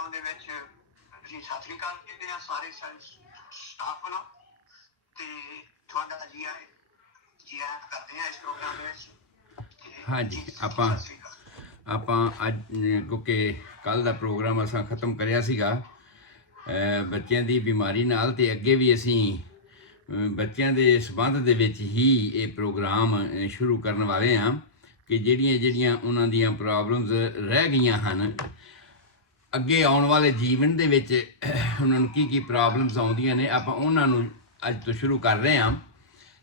Programme ਦੇ ਵਿੱਚ ਅਸੀਂ ਸਤਿ ਸ੍ਰੀ ਅਕਾਲ ਕਹਿੰਦੇ ਹਾਂ ਸਾਰੇ ਸਟਾਫ ਵੱਲੋਂ ਤੇ ਤੁਹਾਡਾ ਜੀ ਆਇਆਂ ਕਰਦੇ ਹਾਂ ਇਸ ਪ੍ਰੋਗਰਾਮ ਦੇ ਵਿੱਚ। ਹਾਂਜੀ ਆਪਾਂ ਅੱਜ ਕਿਉਂਕਿ ਕੱਲ੍ਹ ਦਾ ਪ੍ਰੋਗਰਾਮ ਅਸਾਂ ਖ਼ਤਮ ਕਰਿਆ ਸੀਗਾ ਬੱਚਿਆਂ ਦੀ ਬਿਮਾਰੀ ਨਾਲ, ਅਤੇ ਅੱਗੇ ਵੀ ਅਸੀਂ ਬੱਚਿਆਂ ਦੇ ਸੰਬੰਧ ਦੇ ਵਿੱਚ ਹੀ ਇਹ ਪ੍ਰੋਗਰਾਮ ਸ਼ੁਰੂ ਕਰਨ ਵਾਲੇ ਹਾਂ ਕਿ ਜਿਹੜੀਆਂ ਉਹਨਾਂ ਦੀਆਂ ਪ੍ਰੋਬਲਮਸ ਰਹਿ ਗਈਆਂ ਹਨ ਅੱਗੇ ਆਉਣ ਵਾਲੇ ਜੀਵਨ ਦੇ ਵਿੱਚ, ਉਹਨਾਂ ਨੂੰ ਕੀ ਪ੍ਰੋਬਲਮਸ ਆਉਂਦੀਆਂ ਨੇ, ਆਪਾਂ ਉਹਨਾਂ ਨੂੰ ਅੱਜ ਤੋਂ ਸ਼ੁਰੂ ਕਰ ਰਹੇ ਹਾਂ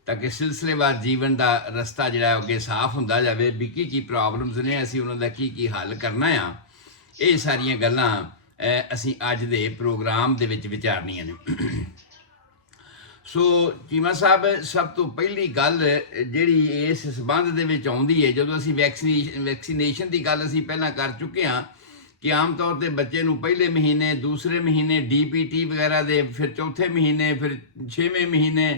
ਤਾਂ ਕਿ ਸਿਲਸਿਲੇਵਾਰ ਜੀਵਨ ਦਾ ਰਸਤਾ ਜਿਹੜਾ ਅੱਗੇ ਸਾਫ਼ ਹੁੰਦਾ ਜਾਵੇ ਵੀ ਕੀ ਪ੍ਰੋਬਲਮਸ ਨੇ, ਅਸੀਂ ਉਹਨਾਂ ਦਾ ਕੀ ਹੱਲ ਕਰਨਾ ਆ। ਇਹ ਸਾਰੀਆਂ ਗੱਲਾਂ ਅਸੀਂ ਅੱਜ ਦੇ ਪ੍ਰੋਗਰਾਮ ਦੇ ਵਿੱਚ ਵਿਚਾਰਨੀਆਂ ਨੇ। ਸੋ ਚੀਮਾ ਸਾਹਿਬ, ਸਭ ਤੋਂ ਪਹਿਲੀ ਗੱਲ ਜਿਹੜੀ ਇਸ ਸੰਬੰਧ ਦੇ ਵਿੱਚ ਆਉਂਦੀ ਹੈ, ਜਦੋਂ ਅਸੀਂ ਵੈਕਸੀਨੇਸ਼ਨ ਦੀ ਗੱਲ ਅਸੀਂ ਪਹਿਲਾਂ ਕਰ ਚੁੱਕੇ ਹਾਂ ਕਿ ਆਮ ਤੌਰ 'ਤੇ ਬੱਚੇ ਨੂੰ ਪਹਿਲੇ ਮਹੀਨੇ, ਦੂਸਰੇ ਮਹੀਨੇ DPT ਵਗੈਰਾ ਦੇ, ਫਿਰ ਚੌਥੇ ਮਹੀਨੇ, ਫਿਰ 6ਵੇਂ ਮਹੀਨੇ,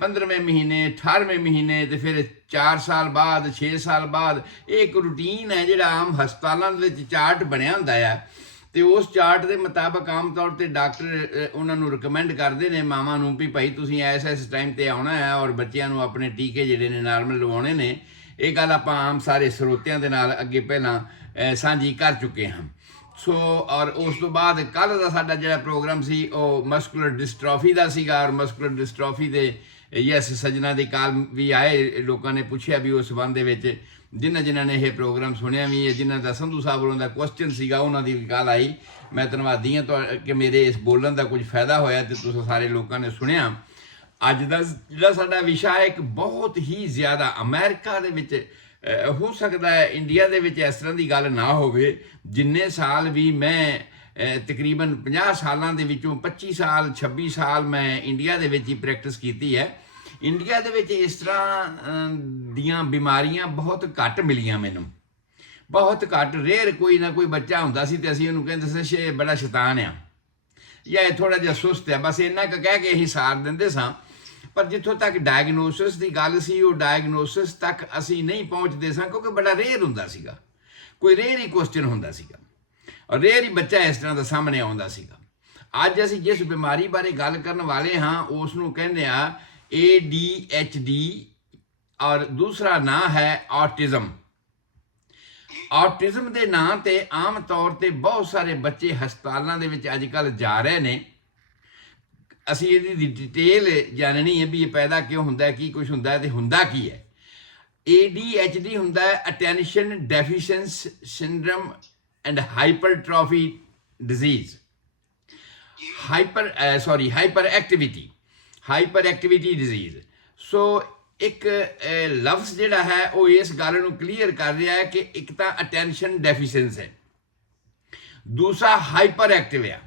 15ਵੇਂ ਮਹੀਨੇ, 18ਵੇਂ ਮਹੀਨੇ, ਅਤੇ ਫਿਰ 4 ਸਾਲ ਬਾਅਦ, 6 ਸਾਲ ਬਾਅਦ। ਇਹ ਇੱਕ ਰੂਟੀਨ ਹੈ ਜਿਹੜਾ ਆਮ ਹਸਪਤਾਲਾਂ ਦੇ ਵਿੱਚ ਚਾਰਟ ਬਣਿਆ ਹੁੰਦਾ ਆ, ਅਤੇ ਉਸ ਚਾਰਟ ਦੇ ਮੁਤਾਬਕ ਆਮ ਤੌਰ 'ਤੇ ਡਾਕਟਰ ਉਹਨਾਂ ਨੂੰ ਰਿਕਮੈਂਡ ਕਰਦੇ ਨੇ ਮਾਵਾਂ ਨੂੰ ਵੀ ਭਾਈ ਤੁਸੀਂ ਇਸ ਟਾਈਮ 'ਤੇ ਆਉਣਾ ਹੈ ਔਰ ਬੱਚਿਆਂ ਨੂੰ ਆਪਣੇ ਟੀਕੇ ਜਿਹੜੇ ਨੇ ਨਾਰਮਲ ਲਵਾਉਣੇ ਨੇ। ਇਹ ਗੱਲ ਆਪਾਂ ਆਮ ਸਾਰੇ ਸਰੋਤਿਆਂ ਦੇ ਨਾਲ ਅੱਗੇ ਪਹਿਲਾਂ ਸਾਂਝੀ ਕਰ ਚੁੱਕੇ ਹਾਂ। ਸੋ ਔਰ ਉਸ ਤੋਂ ਬਾਅਦ ਕੱਲ੍ਹ ਦਾ ਸਾਡਾ ਜਿਹੜਾ ਪ੍ਰੋਗਰਾਮ ਸੀ ਉਹ ਮਸਕੂਲਰ ਡਿਸਟ੍ਰੋਫੀ ਦਾ ਸੀਗਾ, ਔਰ ਮਸਕੂਲਰ ਡਿਸਟ੍ਰੋਫੀ ਦੇ ਸੱਜਣਾ ਦੇ ਕਾਲ ਵੀ ਆਏ, ਲੋਕਾਂ ਨੇ ਪੁੱਛਿਆ ਵੀ ਉਸ ਸੰਬੰਧ ਦੇ ਵਿੱਚ, ਜਿਨ੍ਹਾਂ ਨੇ ਇਹ ਪ੍ਰੋਗਰਾਮ ਸੁਣਿਆ ਵੀ ਹੈ, ਜਿਨ੍ਹਾਂ ਦਾ ਸੰਧੂ ਸਾਹਿਬ ਵੱਲੋਂ ਦਾ ਕੁਐਸਚਨ ਸੀਗਾ, ਉਹਨਾਂ ਦੀ ਵੀ ਕਾਲ ਆਈ। ਮੈਂ ਧੰਨਵਾਦੀ ਹਾਂ ਕਿ ਮੇਰੇ ਇਸ ਬੋਲਣ ਦਾ ਕੁਝ ਫਾਇਦਾ ਹੋਇਆ ਅਤੇ ਤੁਸੀਂ ਸਾਰੇ ਲੋਕਾਂ ਨੇ ਸੁਣਿਆ। ਅੱਜ ਦਾ ਜਿਹੜਾ ਸਾਡਾ ਵਿਸ਼ਾ ਹੈ ਇੱਕ ਬਹੁਤ ਹੀ ਜ਼ਿਆਦਾ, ਅਮਰੀਕਾ ਦੇ ਵਿੱਚ ਹੋ ਸਕਦਾ ਹੈ ਇੰਡੀਆ ਦੇ ਵਿੱਚ ਇਸ ਤਰ੍ਹਾਂ ਦੀ ਗੱਲ ਨਾ ਹੋਵੇ, ਜਿੰਨੇ ਸਾਲ ਵੀ ਮੈਂ ਤਕਰੀਬਨ 50 ਸਾਲਾਂ ਦੇ ਵਿੱਚੋਂ 25 ਸਾਲ 26 ਸਾਲ ਮੈਂ ਇੰਡੀਆ ਦੇ ਵਿੱਚ ਹੀ ਪ੍ਰੈਕਟਿਸ ਕੀਤੀ ਹੈ। ਇੰਡੀਆ ਦੇ ਵਿੱਚ ਇਸ ਤਰ੍ਹਾਂ ਦੀਆਂ ਬਿਮਾਰੀਆਂ ਬਹੁਤ ਘੱਟ ਮਿਲੀਆਂ ਮੈਨੂੰ, ਬਹੁਤ ਘੱਟ, ਰੇਅਰ ਕੋਈ ਨਾ ਕੋਈ ਬੱਚਾ ਹੁੰਦਾ ਸੀ ਅਤੇ ਅਸੀਂ ਉਹਨੂੰ ਕਹਿੰਦੇ ਸੀ ਇਹ ਬੜਾ ਸ਼ੈਤਾਨ ਆ ਜਾਂ ਇਹ ਥੋੜ੍ਹਾ ਜਿਹਾ ਸੁਸਤ ਹੈ, ਬਸ ਇੰਨਾ ਕੁ ਕਹਿ ਕੇ ਅਸੀਂ ਸਾਰ ਦਿੰਦੇ ਸਾਂ। ਪਰ ਜਿੱਥੋਂ ਤੱਕ ਡਾਇਗਨੋਸਿਸ ਦੀ ਗੱਲ ਸੀ, ਉਹ ਡਾਇਗਨੋਸਿਸ ਤੱਕ ਅਸੀਂ ਨਹੀਂ ਪਹੁੰਚਦੇ ਸਾਂ ਕਿਉਂਕਿ ਬੜਾ ਰੇਅਰ ਹੁੰਦਾ ਸੀਗਾ, ਕੋਈ ਰੇਅਰ ਹੀ ਕੁਐਸਚਨ ਹੁੰਦਾ ਸੀਗਾ ਔਰ ਰੇਅਰ ਹੀ ਬੱਚਾ ਇਸ ਤਰ੍ਹਾਂ ਦਾ ਸਾਹਮਣੇ ਆਉਂਦਾ ਸੀਗਾ। ਅੱਜ ਅਸੀਂ ਜਿਸ ਬਿਮਾਰੀ ਬਾਰੇ ਗੱਲ ਕਰਨ ਵਾਲੇ ਹਾਂ ਉਸ ਨੂੰ ਕਹਿੰਦੇ ਆ ADHD, ਔਰ ਦੂਸਰਾ ਨਾਂ ਹੈ ਔਟਿਜ਼ਮ। ਔਟਿਜ਼ਮ ਦੇ ਨਾਂ 'ਤੇ ਆਮ ਤੌਰ 'ਤੇ ਬਹੁਤ ਸਾਰੇ ਬੱਚੇ ਹਸਪਤਾਲਾਂ ਦੇ ਵਿੱਚ ਅੱਜ ਕੱਲ੍ਹ ਜਾ ਰਹੇ ਨੇ। ਅਸੀਂ ਇਹਦੀ ਡਿਟੇਲ ਜਾਣਨੀ ਹੈ ਵੀ ਇਹ ਪੈਦਾ ਕਿਉਂ ਹੁੰਦਾ, ਕੀ ਕੁਛ ਹੁੰਦਾ ਅਤੇ ਹੁੰਦਾ ਕੀ ਹੈ। ADHD ਹੁੰਦਾ ਹੈ attention deficiency syndrome and hypertrophy disease, hyper activity disease. ਸੋ ਇੱਕ ਲਫ਼ਜ਼ ਜਿਹੜਾ ਹੈ ਉਹ ਇਸ ਗੱਲ ਨੂੰ ਕਲੀਅਰ ਕਰ ਰਿਹਾ ਹੈ ਕਿ ਇੱਕ ਤਾਂ ਅਟੈਂਸ਼ਨ ਡੈਫੀਸ਼ੀਐਂਸੀ ਹੈ, ਦੂਸਰਾ ਹਾਈਪਰ ਐਕਟਿਵ ਆ,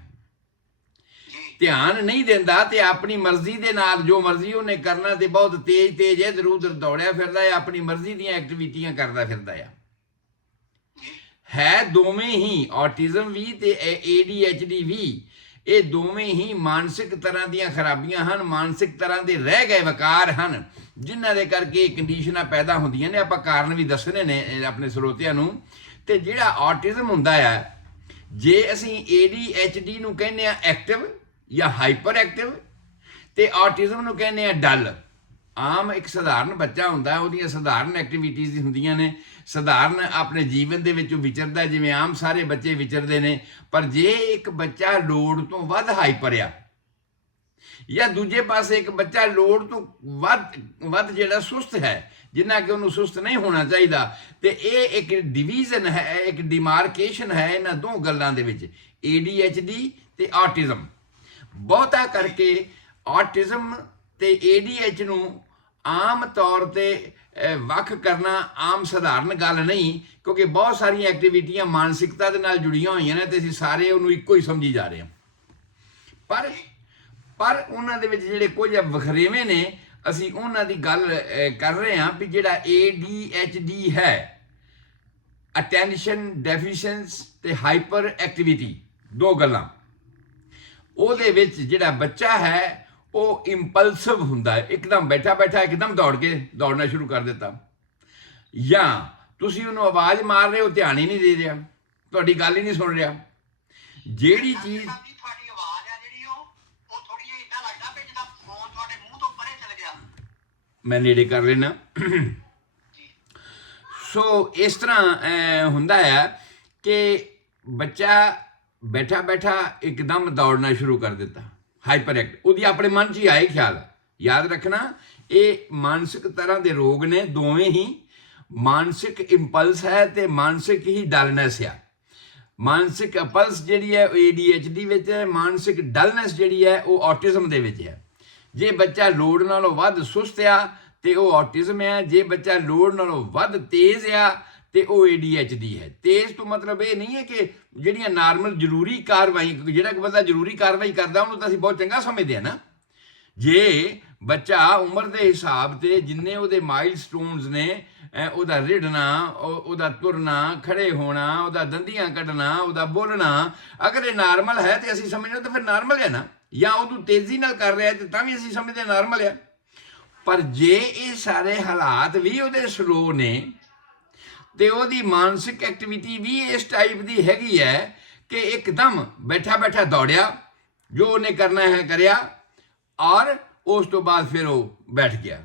ਧਿਆਨ ਨਹੀਂ ਦਿੰਦਾ ਅਤੇ ਆਪਣੀ ਮਰਜ਼ੀ ਦੇ ਨਾਲ ਜੋ ਮਰਜ਼ੀ ਉਹਨੇ ਕਰਨਾ ਅਤੇ ਬਹੁਤ ਤੇਜ਼ ਇੱਧਰ ਉੱਧਰ ਦੌੜਿਆ ਫਿਰਦਾ ਹੈ, ਆਪਣੀ ਮਰਜ਼ੀ ਦੀਆਂ ਐਕਟੀਵਿਟੀਆਂ ਕਰਦਾ ਫਿਰਦਾ ਆ। ਹੈ ਦੋਵੇਂ ਹੀ, ਔਟਿਜ਼ਮ ਵੀ ਅਤੇ ADHD ਵੀ, ਇਹ ਦੋਵੇਂ ਹੀ ਮਾਨਸਿਕ ਤਰ੍ਹਾਂ ਦੀਆਂ ਖਰਾਬੀਆਂ ਹਨ, ਮਾਨਸਿਕ ਤਰ੍ਹਾਂ ਦੇ ਰਹਿ ਗਏ ਵਿਕਾਰ ਹਨ ਜਿਨ੍ਹਾਂ ਦੇ ਕਰਕੇ ਇਹ ਕੰਡੀਸ਼ਨਾਂ ਪੈਦਾ ਹੁੰਦੀਆਂ ਨੇ। ਆਪਾਂ ਕਾਰਨ ਵੀ ਦੱਸਣੇ ਨੇ ਆਪਣੇ ਸਰੋਤਿਆਂ ਨੂੰ। ਅਤੇ ਜਿਹੜਾ ਔਟਿਜ਼ਮ ਹੁੰਦਾ ਆ, ਜੇ ਅਸੀਂ ADHD ਨੂੰ ਕਹਿੰਦੇ ਹਾਂ ਐਕਟਿਵ ਜਾਂ ਹਾਈਪਰ ਐਕਟਿਵ ਅਤੇ ਔਟਿਜ਼ਮ ਨੂੰ ਕਹਿੰਦੇ ਆ ਡਲ। ਆਮ ਇੱਕ ਸਧਾਰਨ ਬੱਚਾ ਹੁੰਦਾ, ਉਹਦੀਆਂ ਸਧਾਰਨ ਐਕਟੀਵਿਟੀਜ਼ ਹੁੰਦੀਆਂ ਨੇ, ਸਧਾਰਨ ਆਪਣੇ ਜੀਵਨ ਦੇ ਵਿੱਚ ਵਿਚਰਦਾ ਜਿਵੇਂ ਆਮ ਸਾਰੇ ਬੱਚੇ ਵਿਚਰਦੇ ਨੇ। ਪਰ ਜੇ ਇੱਕ ਬੱਚਾ ਲੋੜ ਤੋਂ ਵੱਧ ਹਾਈਪਰ ਆ, ਜਾਂ ਦੂਜੇ ਪਾਸੇ ਇੱਕ ਬੱਚਾ ਲੋੜ ਤੋਂ ਵੱਧ ਜਿਹੜਾ ਸੁਸਤ ਹੈ, ਜਿੰਨਾ ਕਿ ਉਹਨੂੰ ਸੁਸਤ ਨਹੀਂ ਹੋਣਾ ਚਾਹੀਦਾ, ਅਤੇ ਇਹ ਇੱਕ ਡਿਵੀਜ਼ਨ ਹੈ, ਇੱਕ ਡਿਮਾਰਕੇਸ਼ਨ ਹੈ ਇਹਨਾਂ ਦੋ ਗੱਲਾਂ ਦੇ ਵਿੱਚ, ADHD ਅਤੇ ਔਟਿਜ਼ਮ। ਬਹੁਤਾ ਕਰਕੇ ਔਟਿਜ਼ਮ ਅਤੇ ADHD ਨੂੰ ਆਮ ਤੌਰ 'ਤੇ ਵੱਖ ਕਰਨਾ ਆਮ ਸਧਾਰਨ ਗੱਲ ਨਹੀਂ, ਕਿਉਂਕਿ ਬਹੁਤ ਸਾਰੀਆਂ ਐਕਟੀਵਿਟੀਆਂ ਮਾਨਸਿਕਤਾ ਦੇ ਨਾਲ ਜੁੜੀਆਂ ਹੋਈਆਂ ਨੇ ਅਤੇ ਅਸੀਂ ਸਾਰੇ ਉਹਨੂੰ ਇੱਕੋ ਹੀ ਸਮਝੀ ਜਾ ਰਹੇ ਹਾਂ। ਪਰ ਉਹਨਾਂ ਦੇ ਵਿੱਚ ਜਿਹੜੇ ਕੁਝ ਵਖਰੇਵੇਂ ਨੇ, ਅਸੀਂ ਉਹਨਾਂ ਦੀ ਗੱਲ ਕਰ ਰਹੇ ਹਾਂ ਵੀ ਜਿਹੜਾ ADHD ਹੈ, ਅਟੈਂਸ਼ਨ ਡੈਫੀਸ਼ੀਐਂਸੀ ਅਤੇ ਹਾਈਪਰ ਐਕਟੀਵਿਟੀ, ਦੋ ਗੱਲਾਂ, ਉਹਦੇ ਵਿੱਚ ਜਿਹੜਾ ਬੱਚਾ ਹੈ ਉਹ ਇੰਪਲਸਿਵ ਹੁੰਦਾ ਹੈ, ਇੱਕਦਮ ਬੈਠਾ ਇੱਕਦਮ ਦੌੜਨਾ ਸ਼ੁਰੂ ਕਰ ਦਿੱਤਾ, ਜਾਂ ਤੁਸੀਂ ਉਹਨੂੰ ਆਵਾਜ਼ ਮਾਰ ਰਹੇ ਹੋ, ਧਿਆਨ ਹੀ ਨਹੀਂ ਦੇ ਰਿਹਾ, ਤੁਹਾਡੀ ਗੱਲ ਹੀ ਨਹੀਂ ਸੁਣ ਰਿਹਾ, ਜਿਹੜੀ ਚੀਜ਼ ਤੁਹਾਡੀ ਆਵਾਜ਼ ਆ ਜਿਹੜੀ ਉਹ ਥੋੜੀ ਜਿਹੀ ਇਦਾਂ ਲੱਗਦਾ ਵੀ ਜਿੱਦਾਂ ਫੋਨ ਤੁਹਾਡੇ ਮੂੰਹ ਤੋਂ ਪਰੇ ਚਲ ਗਿਆ। ਮੈਂ ਨੇੜੇ ਕਰ ਲੈਣਾ। ਸੋ ਇਸ ਤਰ੍ਹਾਂ ਹੁੰਦਾ ਆ ਕਿ ਬੱਚਾ ਬੈਠਾ ਬੈਠਾ ਇੱਕਦਮ ਦੌੜਨਾ ਸ਼ੁਰੂ ਕਰ ਦਿੱਤਾ, ਹਾਈਪਰ ਐਕਟ, ਉਹਦੀ ਆਪਣੇ ਮਨ 'ਚ ਹੀ ਆਏ ਖਿਆਲ। ਯਾਦ ਰੱਖਣਾ ਇਹ ਮਾਨਸਿਕ ਤਰ੍ਹਾਂ ਦੇ ਰੋਗ ਨੇ, ਦੋਵੇਂ ਹੀ ਮਾਨਸਿਕ ਇੰਪਲਸ ਹੈ ਤੇ ਮਾਨਸਿਕ ਹੀ ਡਲਨੈਸ ਆ। ਮਾਨਸਿਕ ਇੰਪਲਸ ਜਿਹੜੀ ਹੈ ਉਹ ADHD ਵਿੱਚ ਹੈ, ਮਾਨਸਿਕ ਡਲਨੈਸ ਜਿਹੜੀ ਹੈ ਉਹ ਔਟਿਜ਼ਮ ਦੇ ਵਿੱਚ ਹੈ। ਜੇ ਬੱਚਾ ਲੋੜ ਨਾਲੋਂ ਵੱਧ ਸੁਸਤ ਆ ਤੇ ਉਹ ਔਟਿਜ਼ਮ ਹੈ, ਜੇ ਬੱਚਾ ਲੋੜ ਨਾਲੋਂ ਵੱਧ ਤੇਜ਼ ਆ ਤੇ ਉਹ ADHD ਹੈ। ਤੇਜ਼ ਤੋਂ ਮਤਲਬ ਇਹ ਨਹੀਂ ਹੈ ਕਿ ਜਿਹੜੀਆਂ ਨਾਰਮਲ ਜ਼ਰੂਰੀ ਕਾਰਵਾਈ, ਜਿਹੜਾ ਕਿ ਬੰਦਾ ਜ਼ਰੂਰੀ ਕਾਰਵਾਈ ਕਰਦਾ ਉਹਨੂੰ ਤਾਂ ਅਸੀਂ ਬਹੁਤ ਚੰਗਾ ਸਮਝਦੇ ਹਾਂ ਨਾ। ਜੇ ਬੱਚਾ ਉਮਰ ਦੇ ਹਿਸਾਬ ਤੇ ਜਿੰਨੇ ਉਹਦੇ ਮਾਈਲਸਟੋਨਸ ਨੇ, ਉਹਦਾ ਰਿੜਨਾ, ਉਹਦਾ ਤੁਰਨਾ, ਖੜੇ ਹੋਣਾ, ਉਹਦਾ ਦੰਦੀਆਂ ਕੱਢਣਾ, ਉਹਦਾ ਬੋਲਣਾ, ਅਗਰ ਇਹ ਨਾਰਮਲ ਹੈ ਤੇ ਅਸੀਂ ਸਮਝਦੇ ਤਾਂ ਫਿਰ ਨਾਰਮਲ ਹੈ ਨਾ। ਜਾਂ ਉਹਨੂੰ ਤੇਜ਼ੀ ਨਾਲ ਕਰ ਰਿਹਾ ਤੇ ਤਾਂ ਵੀ ਅਸੀਂ ਸਮਝਦੇ ਨਾਰਮਲ ਆ। ਪਰ ਜੇ ਇਹ ਸਾਰੇ ਹਾਲਾਤ ਵੀ ਉਹਦੇ ਸਲੋ ਨੇ ਤੇ ਉਹਦੀ ਮਾਨਸਿਕ ਐਕਟੀਵਿਟੀ ਵੀ ਇਸ ਟਾਈਪ ਦੀ ਹੈਗੀ ਹੈ ਕਿ ਇੱਕਦਮ ਬੈਠਾ ਬੈਠਾ ਦੌੜਿਆ, ਜੋ ਉਹਨੇ ਕਰਨਾ ਹੈ ਕਰਿਆ, ਔਰ ਉਸ ਤੋਂ ਬਾਅਦ ਫਿਰ ਉਹ ਬੈਠ ਗਿਆ।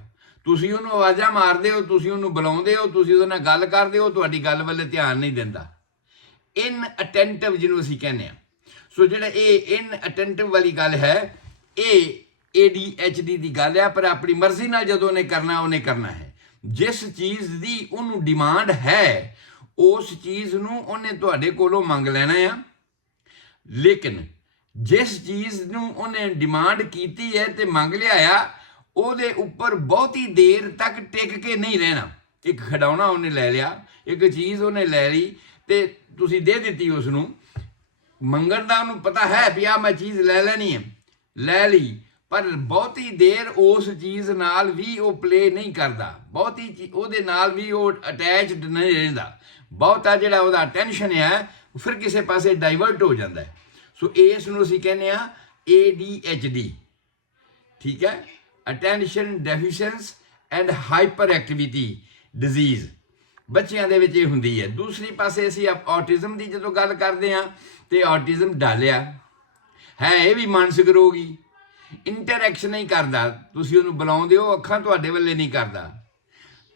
ਤੁਸੀਂ ਉਹਨੂੰ ਆਵਾਜ਼ਾਂ ਮਾਰਦੇ ਹੋ, ਤੁਸੀਂ ਉਹਨੂੰ ਬੁਲਾਉਂਦੇ ਹੋ, ਤੁਸੀਂ ਉਹਦੇ ਨਾਲ ਗੱਲ ਕਰਦੇ ਹੋ, ਤੁਹਾਡੀ ਗੱਲ ਵੱਲ ਧਿਆਨ ਨਹੀਂ ਦਿੰਦਾ। ਇਨਅਟੈਂਟਿਵ ਜਿਹਨੂੰ ਅਸੀਂ ਕਹਿੰਦੇ ਹਾਂ। ਸੋ ਜਿਹੜਾ ਇਹ ਇਨਅਟੈਂਟਿਵ ਵਾਲੀ ਗੱਲ ਹੈ ਇਹ ADHD ਦੀ ਗੱਲ ਹੈ। ਪਰ ਆਪਣੀ ਮਰਜ਼ੀ ਨਾਲ ਜਦੋਂ ਉਹਨੇ ਕਰਨਾ ਹੈ। ਜਿਸ ਚੀਜ਼ ਦੀ ਉਹਨੂੰ ਡਿਮਾਂਡ ਹੈ ਉਸ ਚੀਜ਼ ਨੂੰ ਉਹਨੇ ਤੁਹਾਡੇ ਕੋਲੋਂ ਮੰਗ ਲੈਣਾ ਆ। ਲੇਕਿਨ ਜਿਸ ਚੀਜ਼ ਨੂੰ ਉਹਨੇ ਡਿਮਾਂਡ ਕੀਤੀ ਹੈ ਤੇ ਮੰਗ ਲਿਆ ਆ, ਉਹਦੇ ਉੱਪਰ ਬਹੁਤੀ ਦੇਰ ਤੱਕ ਟਿਕ ਕੇ ਨਹੀਂ ਰਹਿਣਾ। ਇੱਕ ਖਿਡੌਣਾ ਉਹਨੇ ਲੈ ਲਿਆ, ਇੱਕ ਚੀਜ਼ ਉਹਨੇ ਲੈ ਲਈ ਤੇ ਤੁਸੀਂ ਦੇ ਦਿੱਤੀ ਉਸ ਨੂੰ। ਮੰਗਣ ਦਾ ਉਹਨੂੰ ਪਤਾ ਹੈ ਵੀ ਆਹ ਮੈਂ ਚੀਜ਼ ਲੈ ਲੈਣੀ ਹੈ, ਲੈ ਲਈ, ਪਰ ਬਹੁਤੀ ਦੇਰ ਉਸ ਚੀਜ਼ ਨਾਲ ਵੀ ਉਹ ਪਲੇ ਨਹੀਂ ਕਰਦਾ, ਬਹੁਤੀ ਉਹਦੇ ਨਾਲ ਵੀ ਉਹ ਅਟੈਚਡ ਨਹੀਂ ਰਹਿੰਦਾ। ਬਹੁਤਾ ਜਿਹੜਾ ਉਹਦਾ ਅਟੈਂਸ਼ਨ ਹੈ ਫਿਰ ਕਿਸੇ ਪਾਸੇ ਡਾਈਵਰਟ ਹੋ ਜਾਂਦਾ ਹੈ। ਸੋ ਇਸ ਨੂੰ ਅਸੀਂ ਕਹਿੰਦੇ ਹਾਂ ADHD, ਠੀਕ ਹੈ, attention deficiency and hyper activity disease. ਬੱਚਿਆਂ ਦੇ ਵਿੱਚ ਇਹ ਹੁੰਦੀ ਹੈ। ਦੂਸਰੀ ਪਾਸੇ ਅਸੀਂ ਔਟਿਜ਼ਮ ਦੀ ਜਦੋਂ ਗੱਲ ਕਰਦੇ ਹਾਂ ਤੇ ਔਟਿਜ਼ਮ ਡਾਲਿਆ ਹੈ, ਇਹ ਵੀ ਮਾਨਸਿਕ ਰੋਗ ਹੀ। ਇੰਟਰੈਕਸ਼ਨ ਨਹੀਂ ਕਰਦਾ, ਤੁਸੀਂ ਉਹਨੂੰ ਬੁਲਾਉਂਦੇ ਹੋ, ਅੱਖਾਂ ਤੁਹਾਡੇ ਵੱਲੇ ਨਹੀਂ ਕਰਦਾ।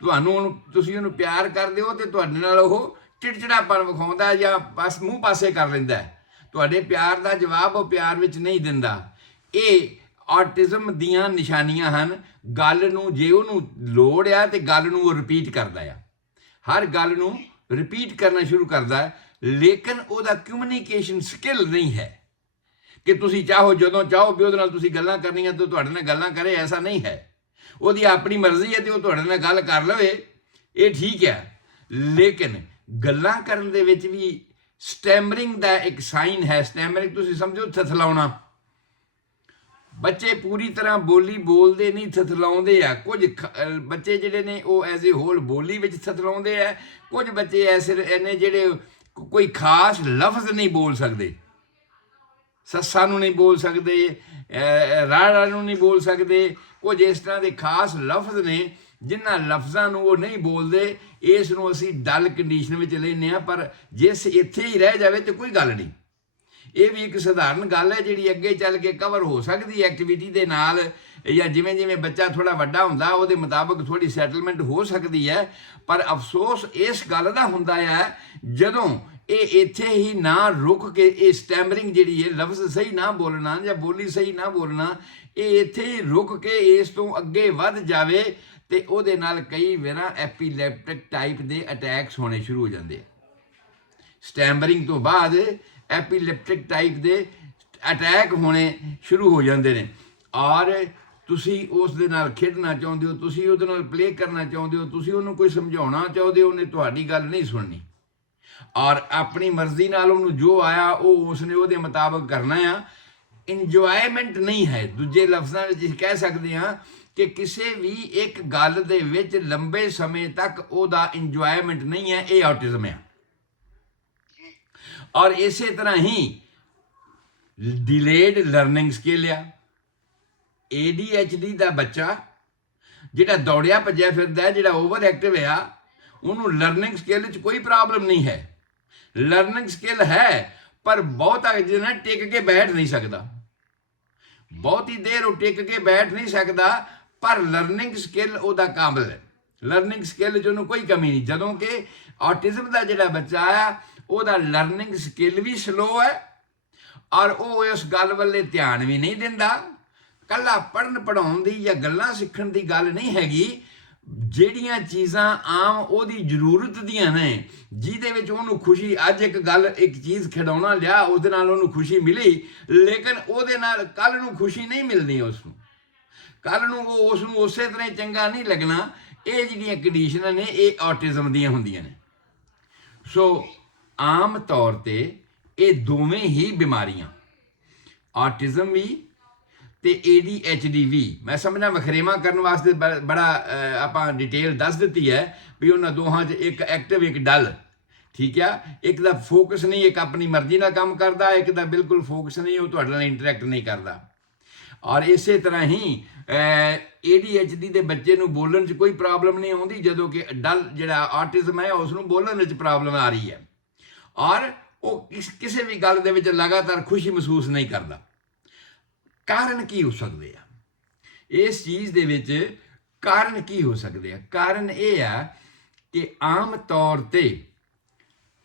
ਤੁਸੀਂ ਉਹਨੂੰ ਪਿਆਰ ਕਰਦੇ ਹੋ ਤੇ ਤੁਹਾਡੇ ਨਾਲ ਉਹ ਚਿੜਚਿੜਾਪਨ ਵਿਖਾਉਂਦਾ ਜਾਂ ਬਸ ਮੂੰਹ ਪਾਸੇ ਕਰ ਲੈਂਦਾ। ਤੁਹਾਡੇ ਪਿਆਰ ਦਾ ਜਵਾਬ ਉਹ ਪਿਆਰ ਵਿੱਚ ਨਹੀਂ ਦਿੰਦਾ। ਇਹ ਔਟਿਜ਼ਮ ਦੀਆਂ ਨਿਸ਼ਾਨੀਆਂ ਹਨ। ਗੱਲ ਨੂੰ ਜੇ ਉਹਨੂੰ ਲੋੜ ਆ ਤੇ ਗੱਲ ਨੂੰ ਉਹ ਰਿਪੀਟ ਕਰਦਾ ਆ, ਹਰ ਗੱਲ ਨੂੰ ਰਿਪੀਟ ਕਰਨਾ ਸ਼ੁਰੂ ਕਰਦਾ, ਲੇਕਿਨ ਉਹਦਾ ਕਮਿਊਨੀਕੇਸ਼ਨ ਸਕਿੱਲ ਨਹੀਂ ਹੈ ਕਿ ਤੁਸੀਂ ਚਾਹੋ ਜਦੋਂ ਚਾਹੋ ਵੀ ਉਹਦੇ ਨਾਲ ਤੁਸੀਂ ਗੱਲਾਂ ਕਰਨੀਆਂ ਤਾਂ ਤੁਹਾਡੇ ਨਾਲ ਗੱਲਾਂ ਕਰੇ, ਐਸਾ ਨਹੀਂ ਹੈ। ਉਹਦੀ ਆਪਣੀ ਮਰਜ਼ੀ ਹੈ ਤੇ ਉਹ ਤੁਹਾਡੇ ਨਾਲ ਗੱਲ ਕਰ ਲਵੇ, ਇਹ ਠੀਕ ਹੈ। ਲੇਕਿਨ ਗੱਲਾਂ ਕਰਨ ਦੇ ਵਿੱਚ ਵੀ ਸਟੈਮਰਿੰਗ ਦਾ ਇੱਕ ਸਾਈਨ ਹੈ। ਸਟੈਮਰਿੰਗ ਤੁਸੀਂ ਸਮਝੋ ਥਥਲਾਉਣਾ। ਬੱਚੇ ਪੂਰੀ ਤਰ੍ਹਾਂ ਬੋਲੀ ਬੋਲਦੇ ਨਹੀਂ, ਥਥਲਾਉਂਦੇ ਆ। ਕੁਝ ਬੱਚੇ ਜਿਹੜੇ ਨੇ ਉਹ ਐਜ਼ ਏ ਹੋਲ ਬੋਲੀ ਵਿੱਚ ਥਥਲਾਉਂਦੇ ਆ। ਕੁਝ ਬੱਚੇ ਐਸੇ ਨੇ ਜਿਹੜੇ ਕੋਈ ਖਾਸ ਲਫ਼ਜ਼ ਨਹੀਂ ਬੋਲ ਸਕਦੇ, ਸੱਸਾਂ ਨੂੰ ਨਹੀਂ ਬੋਲ ਸਕਦੇ, ਰਾੜਾ ਨੂੰ ਨਹੀਂ ਬੋਲ ਸਕਦੇ। ਕੁਝ ਇਸ ਤਰ੍ਹਾਂ ਦੇ ਖਾਸ ਲਫ਼ਜ਼ ਨੇ ਜਿਨ੍ਹਾਂ ਲਫ਼ਜ਼ਾਂ ਨੂੰ ਉਹ ਨਹੀਂ ਬੋਲਦੇ। ਇਸ ਨੂੰ ਅਸੀਂ ਡਲ ਕੰਡੀਸ਼ਨ ਵਿੱਚ ਲੈਂਦੇ ਹਾਂ। ਪਰ ਜਿਸ ਇੱਥੇ ਹੀ ਰਹਿ ਜਾਵੇ ਤਾਂ ਕੋਈ ਗੱਲ ਨਹੀਂ। ਇਹ ਵੀ ਇੱਕ ਸਧਾਰਨ ਗੱਲ ਹੈ ਜਿਹੜੀ ਅੱਗੇ ਚੱਲ ਕੇ ਕਵਰ ਹੋ ਸਕਦੀ ਹੈ ਐਕਟੀਵਿਟੀ ਦੇ ਨਾਲ, ਜਾਂ ਜਿਵੇਂ ਜਿਵੇਂ ਬੱਚਾ ਥੋੜ੍ਹਾ ਵੱਡਾ ਹੁੰਦਾ ਉਹਦੇ ਮੁਤਾਬਕ ਥੋੜ੍ਹੀ ਸੈਟਲਮੈਂਟ ਹੋ ਸਕਦੀ ਹੈ। ਪਰ ਅਫਸੋਸ ਇਸ ਗੱਲ ਦਾ ਹੁੰਦਾ ਹੈ ਜਦੋਂ ਇਹ ਇੱਥੇ ਹੀ ਨਾ ਰੁਕ ਕੇ ਇਹ ਸਟੈਮਰਿੰਗ ਜਿਹੜੀ ਹੈ, ਲਫ਼ਜ਼ ਸਹੀ ਨਾ ਬੋਲਣਾ ਜਾਂ ਬੋਲੀ ਸਹੀ ਨਾ ਬੋਲਣਾ, ਇਹ ਇੱਥੇ ਹੀ ਰੁਕ ਕੇ ਇਸ ਤੋਂ ਅੱਗੇ ਵੱਧ ਜਾਵੇ ਤੇ ਉਹਦੇ ਨਾਲ ਕਈ ਵਾਰ ਐਪੀਲੈਪਟਿਕ ਟਾਈਪ ਦੇ ਅਟੈਕਸ ਹੋਣੇ ਸ਼ੁਰੂ ਹੋ ਜਾਂਦੇ ਆ। ਸਟੈਮਰਿੰਗ ਤੋਂ ਬਾਅਦ ਐਪੀਲੈਪਟਿਕ ਟਾਈਪ ਦੇ ਅਟੈਕ ਹੋਣੇ ਸ਼ੁਰੂ ਹੋ ਜਾਂਦੇ ਨੇ। ਔਰ ਤੁਸੀਂ ਉਸ ਦੇ ਨਾਲ ਖੇਡਣਾ ਚਾਹੁੰਦੇ ਹੋ, ਤੁਸੀਂ ਉਹਦੇ ਨਾਲ ਪਲੇ ਕਰਨਾ ਚਾਹੁੰਦੇ ਹੋ, ਤੁਸੀਂ ਉਹਨੂੰ ਕੋਈ ਸਮਝਾਉਣਾ ਚਾਹੁੰਦੇ ਹੋ, ਉਹਨੇ ਤੁਹਾਡੀ ਗੱਲ ਨਹੀਂ ਸੁਣਨੀ ਔਰ ਆਪਣੀ ਮਰਜ਼ੀ ਨਾਲ ਉਹਨੂੰ ਜੋ ਆਇਆ ਉਹ ਉਸਨੇ ਉਹਦੇ ਮੁਤਾਬਕ ਕਰਨਾ ਆ। ਇੰਜੋਇਮੈਂਟ ਨਹੀਂ ਹੈ। ਦੂਜੇ ਲਫ਼ਜ਼ਾਂ ਵਿੱਚ ਕਹਿ ਸਕਦੇ ਹਾਂ ਕਿ ਕਿਸੇ ਵੀ ਇੱਕ ਗੱਲ ਦੇ ਵਿੱਚ ਲੰਬੇ ਸਮੇਂ ਤੱਕ ਉਹਦਾ ਇੰਜੋਇਮੈਂਟ ਨਹੀਂ ਹੈ। ਇਹ ਆਟਿਜ਼ਮ ਹੈ। ਔਰ ਇਸੇ ਤਰ੍ਹਾਂ ਹੀ ਡਿਲੇਡ ਲਰਨਿੰਗ ਸਕਿੱਲ ਆ। ADHD ਦਾ ਬੱਚਾ ਜਿਹੜਾ ਦੌੜਿਆ ਭੱਜਿਆ ਫਿਰਦਾ, ਜਿਹੜਾ ਓਵਰ ਐਕਟਿਵ ਆ, ਉਹਨੂੰ ਲਰਨਿੰਗ ਸਕਿੱਲ 'ਚ ਕੋਈ ਪ੍ਰੋਬਲਮ ਨਹੀਂ ਹੈ। ਲਰਨਿੰਗ ਸਕਿੱਲ ਹੈ, ਪਰ ਬਹੁਤਾ ਜਿਹਨਾਂ ਟਿਕ ਕੇ ਬੈਠ ਨਹੀਂ ਸਕਦਾ, ਬਹੁਤੀ ਦੇਰ ਉਹ ਟਿਕ ਕੇ ਬੈਠ ਨਹੀਂ ਸਕਦਾ, ਪਰ ਲਰਨਿੰਗ ਸਕਿੱਲ ਉਹਦਾ ਕਾਬਲ ਹੈ, ਲਰਨਿੰਗ ਸਕਿੱਲ 'ਚ ਉਹਨੂੰ ਕੋਈ ਕਮੀ ਨਹੀਂ। ਜਦੋਂ ਕਿ ਆਟਿਜ਼ਮ ਦਾ ਜਿਹੜਾ ਬੱਚਾ ਆ ਉਹਦਾ ਲਰਨਿੰਗ ਸਕਿੱਲ ਵੀ ਸਲੋ ਹੈ ਔਰ ਉਹ ਇਸ ਗੱਲ ਵੱਲੇ ਧਿਆਨ ਵੀ ਨਹੀਂ ਦਿੰਦਾ। ਕੱਲਾ ਪੜ੍ਹਨ ਪੜ੍ਹਾਉਣ ਦੀ ਜਾਂ ਗੱਲਾਂ ਸਿੱਖਣ ਦੀ ਗੱਲ ਨਹੀਂ ਹੈਗੀ, ਜਿਹੜੀਆਂ ਚੀਜ਼ਾਂ ਆਮ ਉਹਦੀ ਜ਼ਰੂਰਤ ਦੀਆਂ ਨੇ, ਜਿਹਦੇ ਵਿੱਚ ਉਹਨੂੰ ਖੁਸ਼ੀ, ਅੱਜ ਇੱਕ ਗੱਲ, ਇੱਕ ਚੀਜ਼ ਖਿਡੌਣਾ ਲਿਆ, ਉਹਦੇ ਨਾਲ ਉਹਨੂੰ ਖੁਸ਼ੀ ਮਿਲੀ, ਲੇਕਿਨ ਉਹਦੇ ਨਾਲ ਕੱਲ੍ਹ ਨੂੰ ਖੁਸ਼ੀ ਨਹੀਂ ਮਿਲਣੀ ਉਸਨੂੰ, ਕੱਲ੍ਹ ਨੂੰ ਉਹ ਉਸ ਨੂੰ ਉਸੇ ਤਰ੍ਹਾਂ ਹੀ ਚੰਗਾ ਨਹੀਂ ਲੱਗਣਾ। ਇਹ ਜਿਹੜੀਆਂ ਕੰਡੀਸ਼ਨਾਂ ਨੇ ਇਹ ਆਟਿਜ਼ਮ ਦੀਆਂ ਹੁੰਦੀਆਂ ਨੇ। ਸੋ ਆਮ ਤੌਰ 'ਤੇ ਇਹ ਦੋਵੇਂ ਹੀ ਬਿਮਾਰੀਆਂ, ਆਟਿਜ਼ਮ ਵੀ ਤੇ ADHD ਵੀ, ਮੈਂ ਸਮਝਦਾ ਵਖਰੇਵਾਂ ਕਰਨ ਵਾਸਤੇ ਬੜਾ ਆਪਾਂ ਡਿਟੇਲ ਦੱਸ ਦਿੱਤੀ ਹੈ ਵੀ ਉਹਨਾਂ ਦੋਹਾਂ 'ਚ ਇੱਕ ਐਕਟਿਵ ਇੱਕ ਡਲ, ਠੀਕ ਆ, ਇੱਕ ਦਾ ਫੋਕਸ ਨਹੀਂ, ਇੱਕ ਆਪਣੀ ਮਰਜ਼ੀ ਨਾਲ ਕੰਮ ਕਰਦਾ, ਇੱਕ ਦਾ ਬਿਲਕੁਲ ਫੋਕਸ ਨਹੀਂ, ਉਹ ਤੁਹਾਡੇ ਨਾਲ ਇੰਟਰੈਕਟ ਨਹੀਂ ਕਰਦਾ। ਔਰ ਇਸੇ ਤਰ੍ਹਾਂ ਹੀ ADHD ਦੇ ਬੱਚੇ ਨੂੰ ਬੋਲਣ 'ਚ ਕੋਈ ਪ੍ਰੋਬਲਮ ਨਹੀਂ ਆਉਂਦੀ, ਜਦੋਂ ਕਿ ਡਲ ਜਿਹੜਾ ਆਟਿਜ਼ਮ ਹੈ ਉਸ ਨੂੰ ਬੋਲਣ ਵਿੱਚ ਪ੍ਰੋਬਲਮ ਆ ਰਹੀ ਹੈ ਔਰ ਉਹ ਕਿਸੇ ਵੀ ਗੱਲ ਦੇ ਵਿੱਚ ਲਗਾਤਾਰ ਖੁਸ਼ੀ ਮਹਿਸੂਸ ਨਹੀਂ ਕਰਦਾ। ਕਾਰਨ ਕੀ ਹੋ ਸਕਦੇ ਆ ਇਸ ਚੀਜ਼ ਦੇ ਵਿੱਚ? ਕਾਰਨ ਕੀ ਹੋ ਸਕਦੇ ਆ? ਕਾਰਨ ਇਹ ਆ ਕਿ ਆਮ ਤੌਰ 'ਤੇ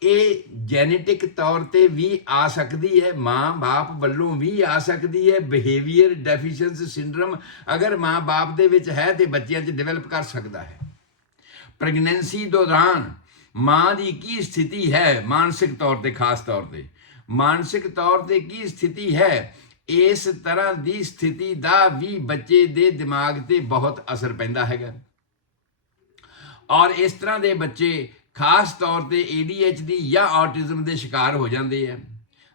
ਇਹ ਜੈਨੇਟਿਕ ਤੌਰ 'ਤੇ ਵੀ ਆ ਸਕਦੀ ਹੈ, ਮਾਂ ਬਾਪ ਵੱਲੋਂ ਵੀ ਆ ਸਕਦੀ ਹੈ। ਬਿਹੇਵੀਅਰ ਡੈਫੀਸ਼ੀਐਂਸੀ ਸਿੰਡਰਮ ਅਗਰ ਮਾਂ ਬਾਪ ਦੇ ਵਿੱਚ ਹੈ ਤੇ ਬੱਚਿਆਂ 'ਚ ਡਿਵੈਲਪ ਕਰ ਸਕਦਾ ਹੈ। ਪ੍ਰੈਗਨੈਂਸੀ ਦੌਰਾਨ ਮਾਂ ਦੀ ਕੀ ਸਥਿਤੀ ਹੈ, ਮਾਨਸਿਕ ਤੌਰ 'ਤੇ, ਖਾਸ ਤੌਰ 'ਤੇ ਮਾਨਸਿਕ ਤੌਰ 'ਤੇ ਕੀ ਸਥਿਤੀ ਹੈ, ਇਸ ਤਰ੍ਹਾਂ ਦੀ ਸਥਿਤੀ ਦਾ ਵੀ ਬੱਚੇ ਦੇ ਦਿਮਾਗ 'ਤੇ ਬਹੁਤ ਅਸਰ ਪੈਂਦਾ ਹੈਗਾ। ਔਰ ਇਸ ਤਰ੍ਹਾਂ ਦੇ ਬੱਚੇ ਖਾਸ ਤੌਰ 'ਤੇ ADHD ਜਾਂ ਆਟਿਜ਼ਮ ਦੇ ਸ਼ਿਕਾਰ ਹੋ ਜਾਂਦੇ ਆ।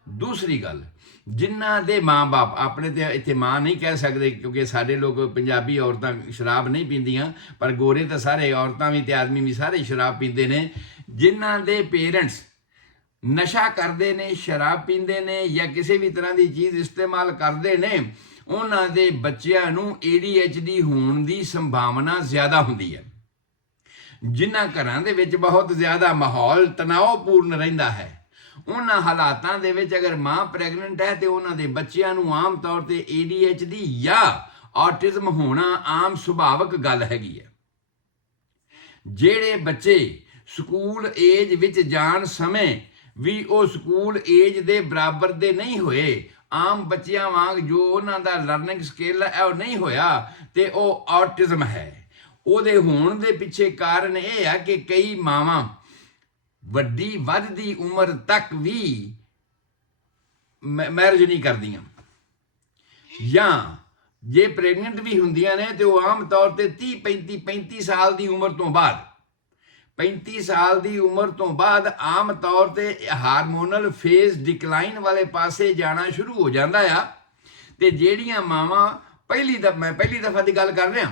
ਦੂਸਰੀ ਗੱਲ, ਜਿਨ੍ਹਾਂ ਦੇ ਮਾਂ-ਬਾਪ, ਆਪਣੇ ਤੇ ਇੱਥੇ ਮਾਂ ਨਹੀਂ ਕਹਿ ਸਕਦੇ ਕਿਉਂਕਿ ਸਾਡੇ ਲੋਕ ਪੰਜਾਬੀ ਔਰਤਾਂ ਸ਼ਰਾਬ ਨਹੀਂ ਪੀਂਦੀਆਂ, ਪਰ ਗੋਰੇ ਤਾਂ ਸਾਰੇ, ਔਰਤਾਂ ਵੀ ਤੇ ਆਦਮੀ ਵੀ ਸਾਰੇ ਸ਼ਰਾਬ ਪੀਂਦੇ ਨੇ। ਜਿਨ੍ਹਾਂ ਦੇ ਪੇਰੈਂਟਸ ਨਸ਼ਾ ਕਰਦੇ ਨੇ, ਸ਼ਰਾਬ ਪੀਂਦੇ ਨੇ ਜਾਂ ਕਿਸੇ ਵੀ ਤਰ੍ਹਾਂ ਦੀ ਚੀਜ਼ ਇਸਤੇਮਾਲ ਕਰਦੇ ਨੇ, ਉਹਨਾਂ ਦੇ ਬੱਚਿਆਂ ਨੂੰ ADHD ਹੋਣ ਦੀ ਸੰਭਾਵਨਾ ਜ਼ਿਆਦਾ ਹੁੰਦੀ ਹੈ। ਜਿਨ੍ਹਾਂ ਘਰਾਂ ਦੇ ਵਿੱਚ ਬਹੁਤ ਜ਼ਿਆਦਾ ਮਾਹੌਲ ਤਣਾਅਪੂਰਨ ਰਹਿੰਦਾ ਹੈ, ਉਹਨਾਂ ਹਾਲਾਤਾਂ ਦੇ ਵਿੱਚ ਅਗਰ ਮਾਂ ਪ੍ਰੈਗਨੈਂਟ ਹੈ ਤੇ ਉਹਨਾਂ ਦੇ ਬੱਚਿਆਂ ਨੂੰ ਆਮ ਤੌਰ 'ਤੇ ADHD ਜਾਂ ਆਟਿਜ਼ਮ ਹੋਣਾ ਆਮ ਸੁਭਾਵਿਕ ਗੱਲ ਹੈਗੀ ਹੈ। ਜਿਹੜੇ ਬੱਚੇ ਸਕੂਲ ਏਜ ਵਿੱਚ ਜਾਣ ਸਮੇਂ ਵੀ ਉਹ ਸਕੂਲ ਏਜ ਦੇ ਬਰਾਬਰ ਦੇ ਨਹੀਂ ਹੋਏ, ਆਮ ਬੱਚਿਆਂ ਵਾਂਗ ਜੋ ਉਹਨਾਂ ਦਾ ਲਰਨਿੰਗ ਸਕਿੱਲ ਹੈ ਉਹ ਨਹੀਂ ਹੋਇਆ ਤੇ ਉਹ ਆਟਿਜ਼ਮ ਹੈ। ਉਹਦੇ ਹੋਣ ਦੇ ਪਿੱਛੇ ਕਾਰਨ ਇਹ ਹੈ ਕਿ ਕਈ ਮਾਵਾਂ ਵੱਡੀ ਵੱਧਦੀ ਉਮਰ ਤੱਕ ਵੀ ਮੈਰਿਜ ਨਹੀਂ ਕਰਦੀਆਂ, ਜਾਂ ਜੇ ਪ੍ਰੈਗਨੈਂਟ ਵੀ ਹੁੰਦੀਆਂ ਨੇ ਤੇ ਉਹ ਆਮ ਤੌਰ ਤੇ 35 ਸਾਲ ਦੀ ਉਮਰ ਤੋਂ ਬਾਅਦ, 35 ਸਾਲ ਦੀ ਉਮਰ ਤੋਂ ਬਾਅਦ ਆਮ ਤੌਰ ਤੇ ਹਾਰਮੋਨਲ ਫੇਜ਼ ਡਿਕਲਾਈਨ ਵਾਲੇ ਪਾਸੇ ਜਾਣਾ ਸ਼ੁਰੂ ਹੋ ਜਾਂਦਾ ਆ। ਤੇ ਜਿਹੜੀਆਂ ਮਾਵਾਂ ਮੈਂ ਪਹਿਲੀ ਦਫਾ ਦੀ ਗੱਲ ਕਰ ਰਿਹਾ,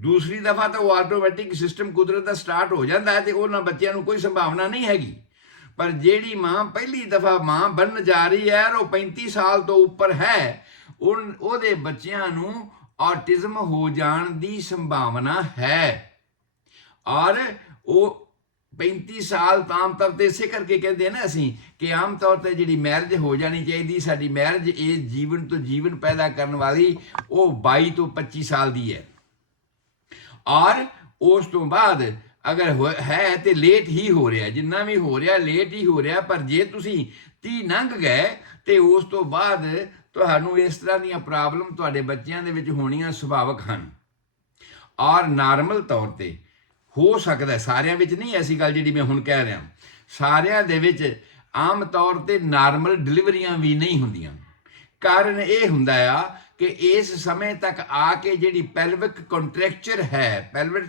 ਦੂਸਰੀ ਦਫਾ ਤਾਂ ਉਹ ਆਟੋਮੈਟਿਕ ਸਿਸਟਮ ਕੁਦਰਤ ਦਾ ਸਟਾਰਟ ਹੋ ਜਾਂਦਾ ਹੈ ਤੇ ਉਹਨਾਂ ਬੱਚਿਆਂ ਨੂੰ ਕੋਈ ਸੰਭਾਵਨਾ ਨਹੀਂ ਹੈਗੀ। ਪਰ ਜਿਹੜੀ ਮਾਂ ਪਹਿਲੀ ਦਫਾ ਮਾਂ ਬਣਨ ਜਾ ਰਹੀ ਹੈ ਔਰ ਉਹ 35 ਸਾਲ ਤੋਂ ਉੱਪਰ ਹੈ, ਉਹਦੇ ਬੱਚਿਆਂ ਨੂੰ ਆਟਿਜ਼ਮ ਹੋ ਜਾਣ ਦੀ ਸੰਭਾਵਨਾ ਹੈ। ਔਰ ਉਹ 35 ਸਾਲ ਆਮ ਤੌਰ 'ਤੇ ਇਸੇ ਕਰਕੇ ਕਹਿੰਦੇ ਆ ਨਾ ਅਸੀਂ ਕਿ ਆਮ ਤੌਰ 'ਤੇ ਜਿਹੜੀ ਮੈਰਿਜ ਹੋ ਜਾਣੀ ਚਾਹੀਦੀ, ਸਾਡੀ ਮੈਰਿਜ ਇਹ ਜੀਵਨ ਤੋਂ ਜੀਵਨ ਪੈਦਾ ਕਰਨ ਵਾਲੀ ਉਹ 22 ਤੋਂ 25 ਸਾਲ ਦੀ ਹੈ। ਔਰ ਉਸ ਤੋਂ ਬਾਅਦ ਅਗਰ ਹੈ ਤੇ ਲੇਟ ਹੀ ਹੋ ਰਿਹਾ, ਜਿੰਨਾ ਵੀ ਹੋ ਰਿਹਾ ਲੇਟ ਹੀ ਹੋ ਰਿਹਾ। ਪਰ ਜੇ ਤੁਸੀਂ 30 ਲੰਘ ਗਏ ਤੇ ਉਸ ਤੋਂ ਬਾਅਦ ਤੁਹਾਨੂੰ ਇਸ ਤਰ੍ਹਾਂ ਦੀਆਂ ਪ੍ਰੋਬਲਮ ਤੁਹਾਡੇ ਬੱਚਿਆਂ ਦੇ ਵਿੱਚ ਹੋਣੀਆਂ ਸੁਭਾਵਿਕ ਹਨ। ਔਰ ਨਾਰਮਲ ਤੌਰ ਤੇ ਹੋ ਸਕਦਾ, ਸਾਰਿਆਂ ਵਿੱਚ ਨਹੀਂ ਐਸੀ ਗੱਲ ਜਿਹੜੀ ਮੈਂ ਹੁਣ ਕਹਿ ਰਿਹਾ, ਸਾਰਿਆਂ ਦੇ ਵਿੱਚ ਆਮ ਤੌਰ ਤੇ ਨਾਰਮਲ ਡਿਲੀਵਰੀਆਂ ਵੀ ਨਹੀਂ ਹੁੰਦੀਆਂ। ਕਾਰਨ ਇਹ ਹੁੰਦਾ ਆ ਕਿ ਇਸ ਸਮੇਂ ਤੱਕ ਆ ਕੇ ਜਿਹੜੀ ਪੈਲਵਿਕ ਕੰਟਰੈਕਚਰ ਹੈ, ਪੈਲਵਿਕ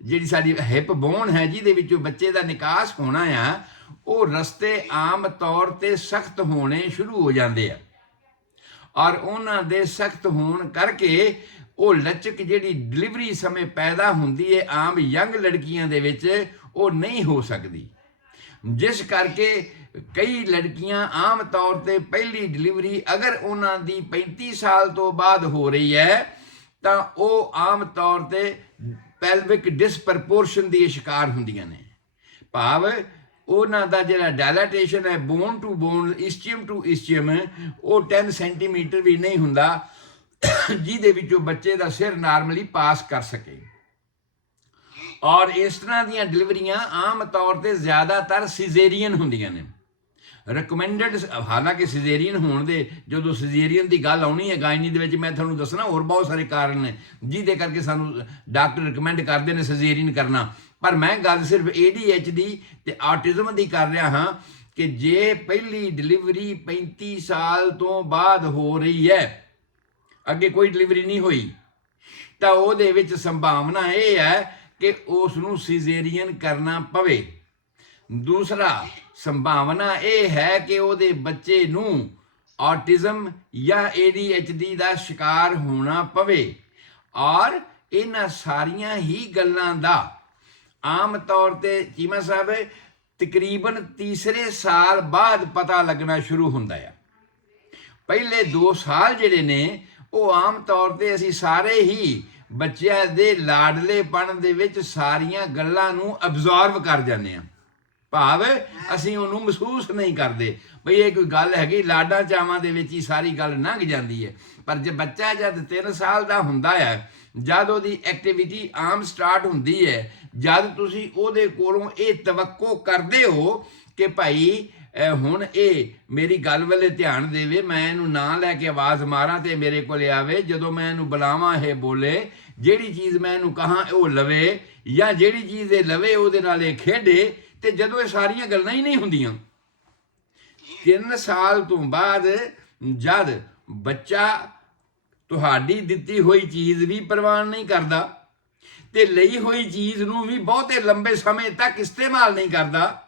ਜਿਹੜੀ ਸਾਡੀ ਹਿਪ ਬੋਨ ਹੈ ਜਿਹਦੇ ਵਿੱਚੋਂ ਬੱਚੇ ਦਾ ਨਿਕਾਸ ਹੋਣਾ ਆ, ਉਹ ਰਸਤੇ ਆਮ ਤੌਰ ਤੇ ਸਖਤ ਹੋਣੇ ਸ਼ੁਰੂ ਹੋ ਜਾਂਦੇ ਆ। ਔਰ ਉਹਨਾਂ ਦੇ ਸਖਤ ਹੋਣ ਕਰਕੇ ਉਹ ਲਚਕ ਜਿਹੜੀ ਡਿਲੀਵਰੀ ਸਮੇਂ ਪੈਦਾ ਹੁੰਦੀ ਹੈ ਆਮ ਯੰਗ ਲੜਕੀਆਂ ਦੇ ਵਿੱਚ ਉਹ ਨਹੀਂ ਹੋ ਸਕਦੀ, ਜਿਸ ਕਰਕੇ ਕਈ ਲੜਕੀਆਂ ਆਮ ਤੌਰ ਤੇ ਪਹਿਲੀ ਡਿਲੀਵਰੀ ਅਗਰ ਉਹਨਾਂ ਦੀ 35 ਸਾਲ ਤੋਂ ਬਾਅਦ ਹੋ ਰਹੀ ਹੈ ਤਾਂ ਉਹ ਆਮ ਤੌਰ ਤੇ ਪੈਲਵਿਕ ਡਿਸਪਰਪੋਰਸ਼ਨ ਦੀ ਸ਼ਿਕਾਰ ਹੁੰਦੀਆਂ ਨੇ। ਭਾਵ ਉਹਨਾਂ ਦਾ ਜਿਹੜਾ ਡਾਇਲਾਟੇਸ਼ਨ ਹੈ ਬੋਨ ਟੂ ਬੋਨ, ਇਸਚੀਅਮ ਟੂ ਇਸਚੀਅਮ, ਉਹ 10 ਸੈਂਟੀਮੀਟਰ ਵੀ ਨਹੀਂ ਹੁੰਦਾ, ਜਿਹਦੇ ਵਿੱਚੋਂ ਬੱਚੇ ਦਾ ਸਿਰ ਨਾਰਮਲੀ ਪਾਸ ਕਰ ਸਕੇ। ਔਰ ਇਸ ਤਰ੍ਹਾਂ ਦੀਆਂ ਡਿਲੀਵਰੀਆਂ ਆਮ ਤੌਰ ਤੇ ਜ਼ਿਆਦਾਤਰ ਸਿਜ਼ੇਰੀਅਨ ਹੁੰਦੀਆਂ ਨੇ। ਰਿਕਮੈਂਡਡ, ਹਾਲਾਂਕਿ ਸਿਜ਼ੇਰੀਅਨ ਹੋਣ ਦੇ, ਜਦੋਂ ਸਿਜ਼ੇਰੀਅਨ ਦੀ ਗੱਲ ਆਉਣੀ ਹੈ ਗਾਇਨੀ ਦੇ ਵਿੱਚ, ਮੈਂ ਤੁਹਾਨੂੰ ਦੱਸਣਾ ਹੋਰ ਬਹੁਤ ਸਾਰੇ ਕਾਰਨ ਨੇ ਜਿਹਦੇ ਕਰਕੇ ਸਾਨੂੰ ਡਾਕਟਰ ਰਿਕਮੈਂਡ ਕਰਦੇ ਨੇ ਸਿਜ਼ੇਰੀਅਨ ਕਰਨਾ, ਪਰ ਮੈਂ ਗੱਲ ਸਿਰਫ ADHD ਤੇ ਆਟਿਜ਼ਮ ਦੀ ਕਰ ਰਿਹਾ ਹਾਂ ਕਿ ਜੇ ਪਹਿਲੀ ਡਿਲੀਵਰੀ 35 ਸਾਲ ਤੋਂ ਬਾਅਦ ਹੋ ਰਹੀ ਹੈ, ਅੱਗੇ ਕੋਈ ਡਿਲੀਵਰੀ ਨਹੀਂ ਹੋਈ, ਤਾਂ ਉਹਦੇ ਵਿੱਚ ਸੰਭਾਵਨਾ ਇਹ ਹੈ ਕਿ ਉਸ ਨੂੰ ਸਿਜ਼ੇਰੀਅਨ ਕਰਨਾ ਪਵੇ। ਦੂਸਰਾ, ਸੰਭਾਵਨਾ ਇਹ ਹੈ ਕਿ ਉਹਦੇ ਬੱਚੇ ਨੂੰ ਆਟਿਜ਼ਮ ਜਾਂ ADHD ਦਾ ਸ਼ਿਕਾਰ ਹੋਣਾ ਪਵੇ। ਔਰ ਇਹਨਾਂ ਸਾਰੀਆਂ ਹੀ ਗੱਲਾਂ ਦਾ ਆਮ ਤੌਰ ਤੇ ਚੀਮਾ ਸਾਹਿਬ ਤਕਰੀਬਨ ਤੀਸਰੇ ਸਾਲ ਬਾਅਦ ਪਤਾ ਲੱਗਣਾ ਸ਼ੁਰੂ ਹੁੰਦਾ ਆ। ਪਹਿਲੇ 2 ਸਾਲ ਜਿਹੜੇ ਨੇ ਉਹ ਆਮ ਤੌਰ ਤੇ ਅਸੀਂ ਸਾਰੇ ਹੀ ਬੱਚਿਆਂ ਦੇ ਲਾਡਲੇਪਣ ਦੇ ਵਿੱਚ ਸਾਰੀਆਂ ਗੱਲਾਂ ਨੂੰ ਅਬਜ਼ਰਵ ਕਰ ਜਾਂਦੇ ਹਾਂ, ਭਾਵ ਅਸੀਂ ਉਹਨੂੰ ਮਹਿਸੂਸ ਨਹੀਂ ਕਰਦੇ ਬਈ ਇਹ ਕੋਈ ਗੱਲ ਹੈਗੀ, ਲਾਡਾਂ ਚਾਵਾਂ ਦੇ ਵਿੱਚ ਹੀ ਸਾਰੀ ਗੱਲ ਲੰਘ ਜਾਂਦੀ ਹੈ। ਪਰ ਜੇ ਬੱਚਾ ਜਦ 3 ਸਾਲ ਦਾ ਹੁੰਦਾ ਹੈ, ਜਦ ਉਹਦੀ ਐਕਟੀਵਿਟੀ ਆਮ ਸਟਾਰਟ ਹੁੰਦੀ ਹੈ, ਜਦ ਤੁਸੀਂ ਉਹਦੇ ਕੋਲੋਂ ਇਹ ਤਵੱਕੋ ਕਰਦੇ ਹੋ ਕਿ ਭਾਈ ਹੁਣ ਇਹ ਮੇਰੀ ਗੱਲ ਵੱਲੇ ਧਿਆਨ ਦੇਵੇ, ਮੈਂ ਇਹਨੂੰ ਨਾਂ ਲੈ ਕੇ ਆਵਾਜ਼ ਮਾਰਾਂ ਤੇ ਮੇਰੇ ਕੋਲ ਆਵੇ, ਜਦੋਂ ਮੈਂ ਇਹਨੂੰ ਬੁਲਾਵਾਂ ਇਹ ਬੋਲੇ, ਜਿਹੜੀ ਚੀਜ਼ ਮੈਂ ਇਹਨੂੰ ਕਹਾਂ ਉਹ ਲਵੇ, ਜਾਂ ਜਿਹੜੀ ਚੀਜ਼ ਇਹ ਲਵੇ ਉਹਦੇ ਨਾਲ ਇਹ ਖੇਡੇ, ਤੇ ਜਦੋਂ ਇਹ ਸਾਰੀਆਂ ਗੱਲਾਂ ਹੀ ਨਹੀਂ ਹੁੰਦੀਆਂ, 3 ਸਾਲ ਤੋਂ ਬਾਅਦ ਜਦ ਬੱਚਾ ਤੁਹਾਡੀ ਦਿੱਤੀ ਹੋਈ ਚੀਜ਼ ਵੀ ਪ੍ਰਵਾਨ ਨਹੀਂ ਕਰਦਾ ਤੇ ਲਈ ਹੋਈ ਚੀਜ਼ ਨੂੰ ਵੀ ਬਹੁਤੇ ਲੰਬੇ ਸਮੇਂ ਤੱਕ ਇਸਤੇਮਾਲ ਨਹੀਂ ਕਰਦਾ,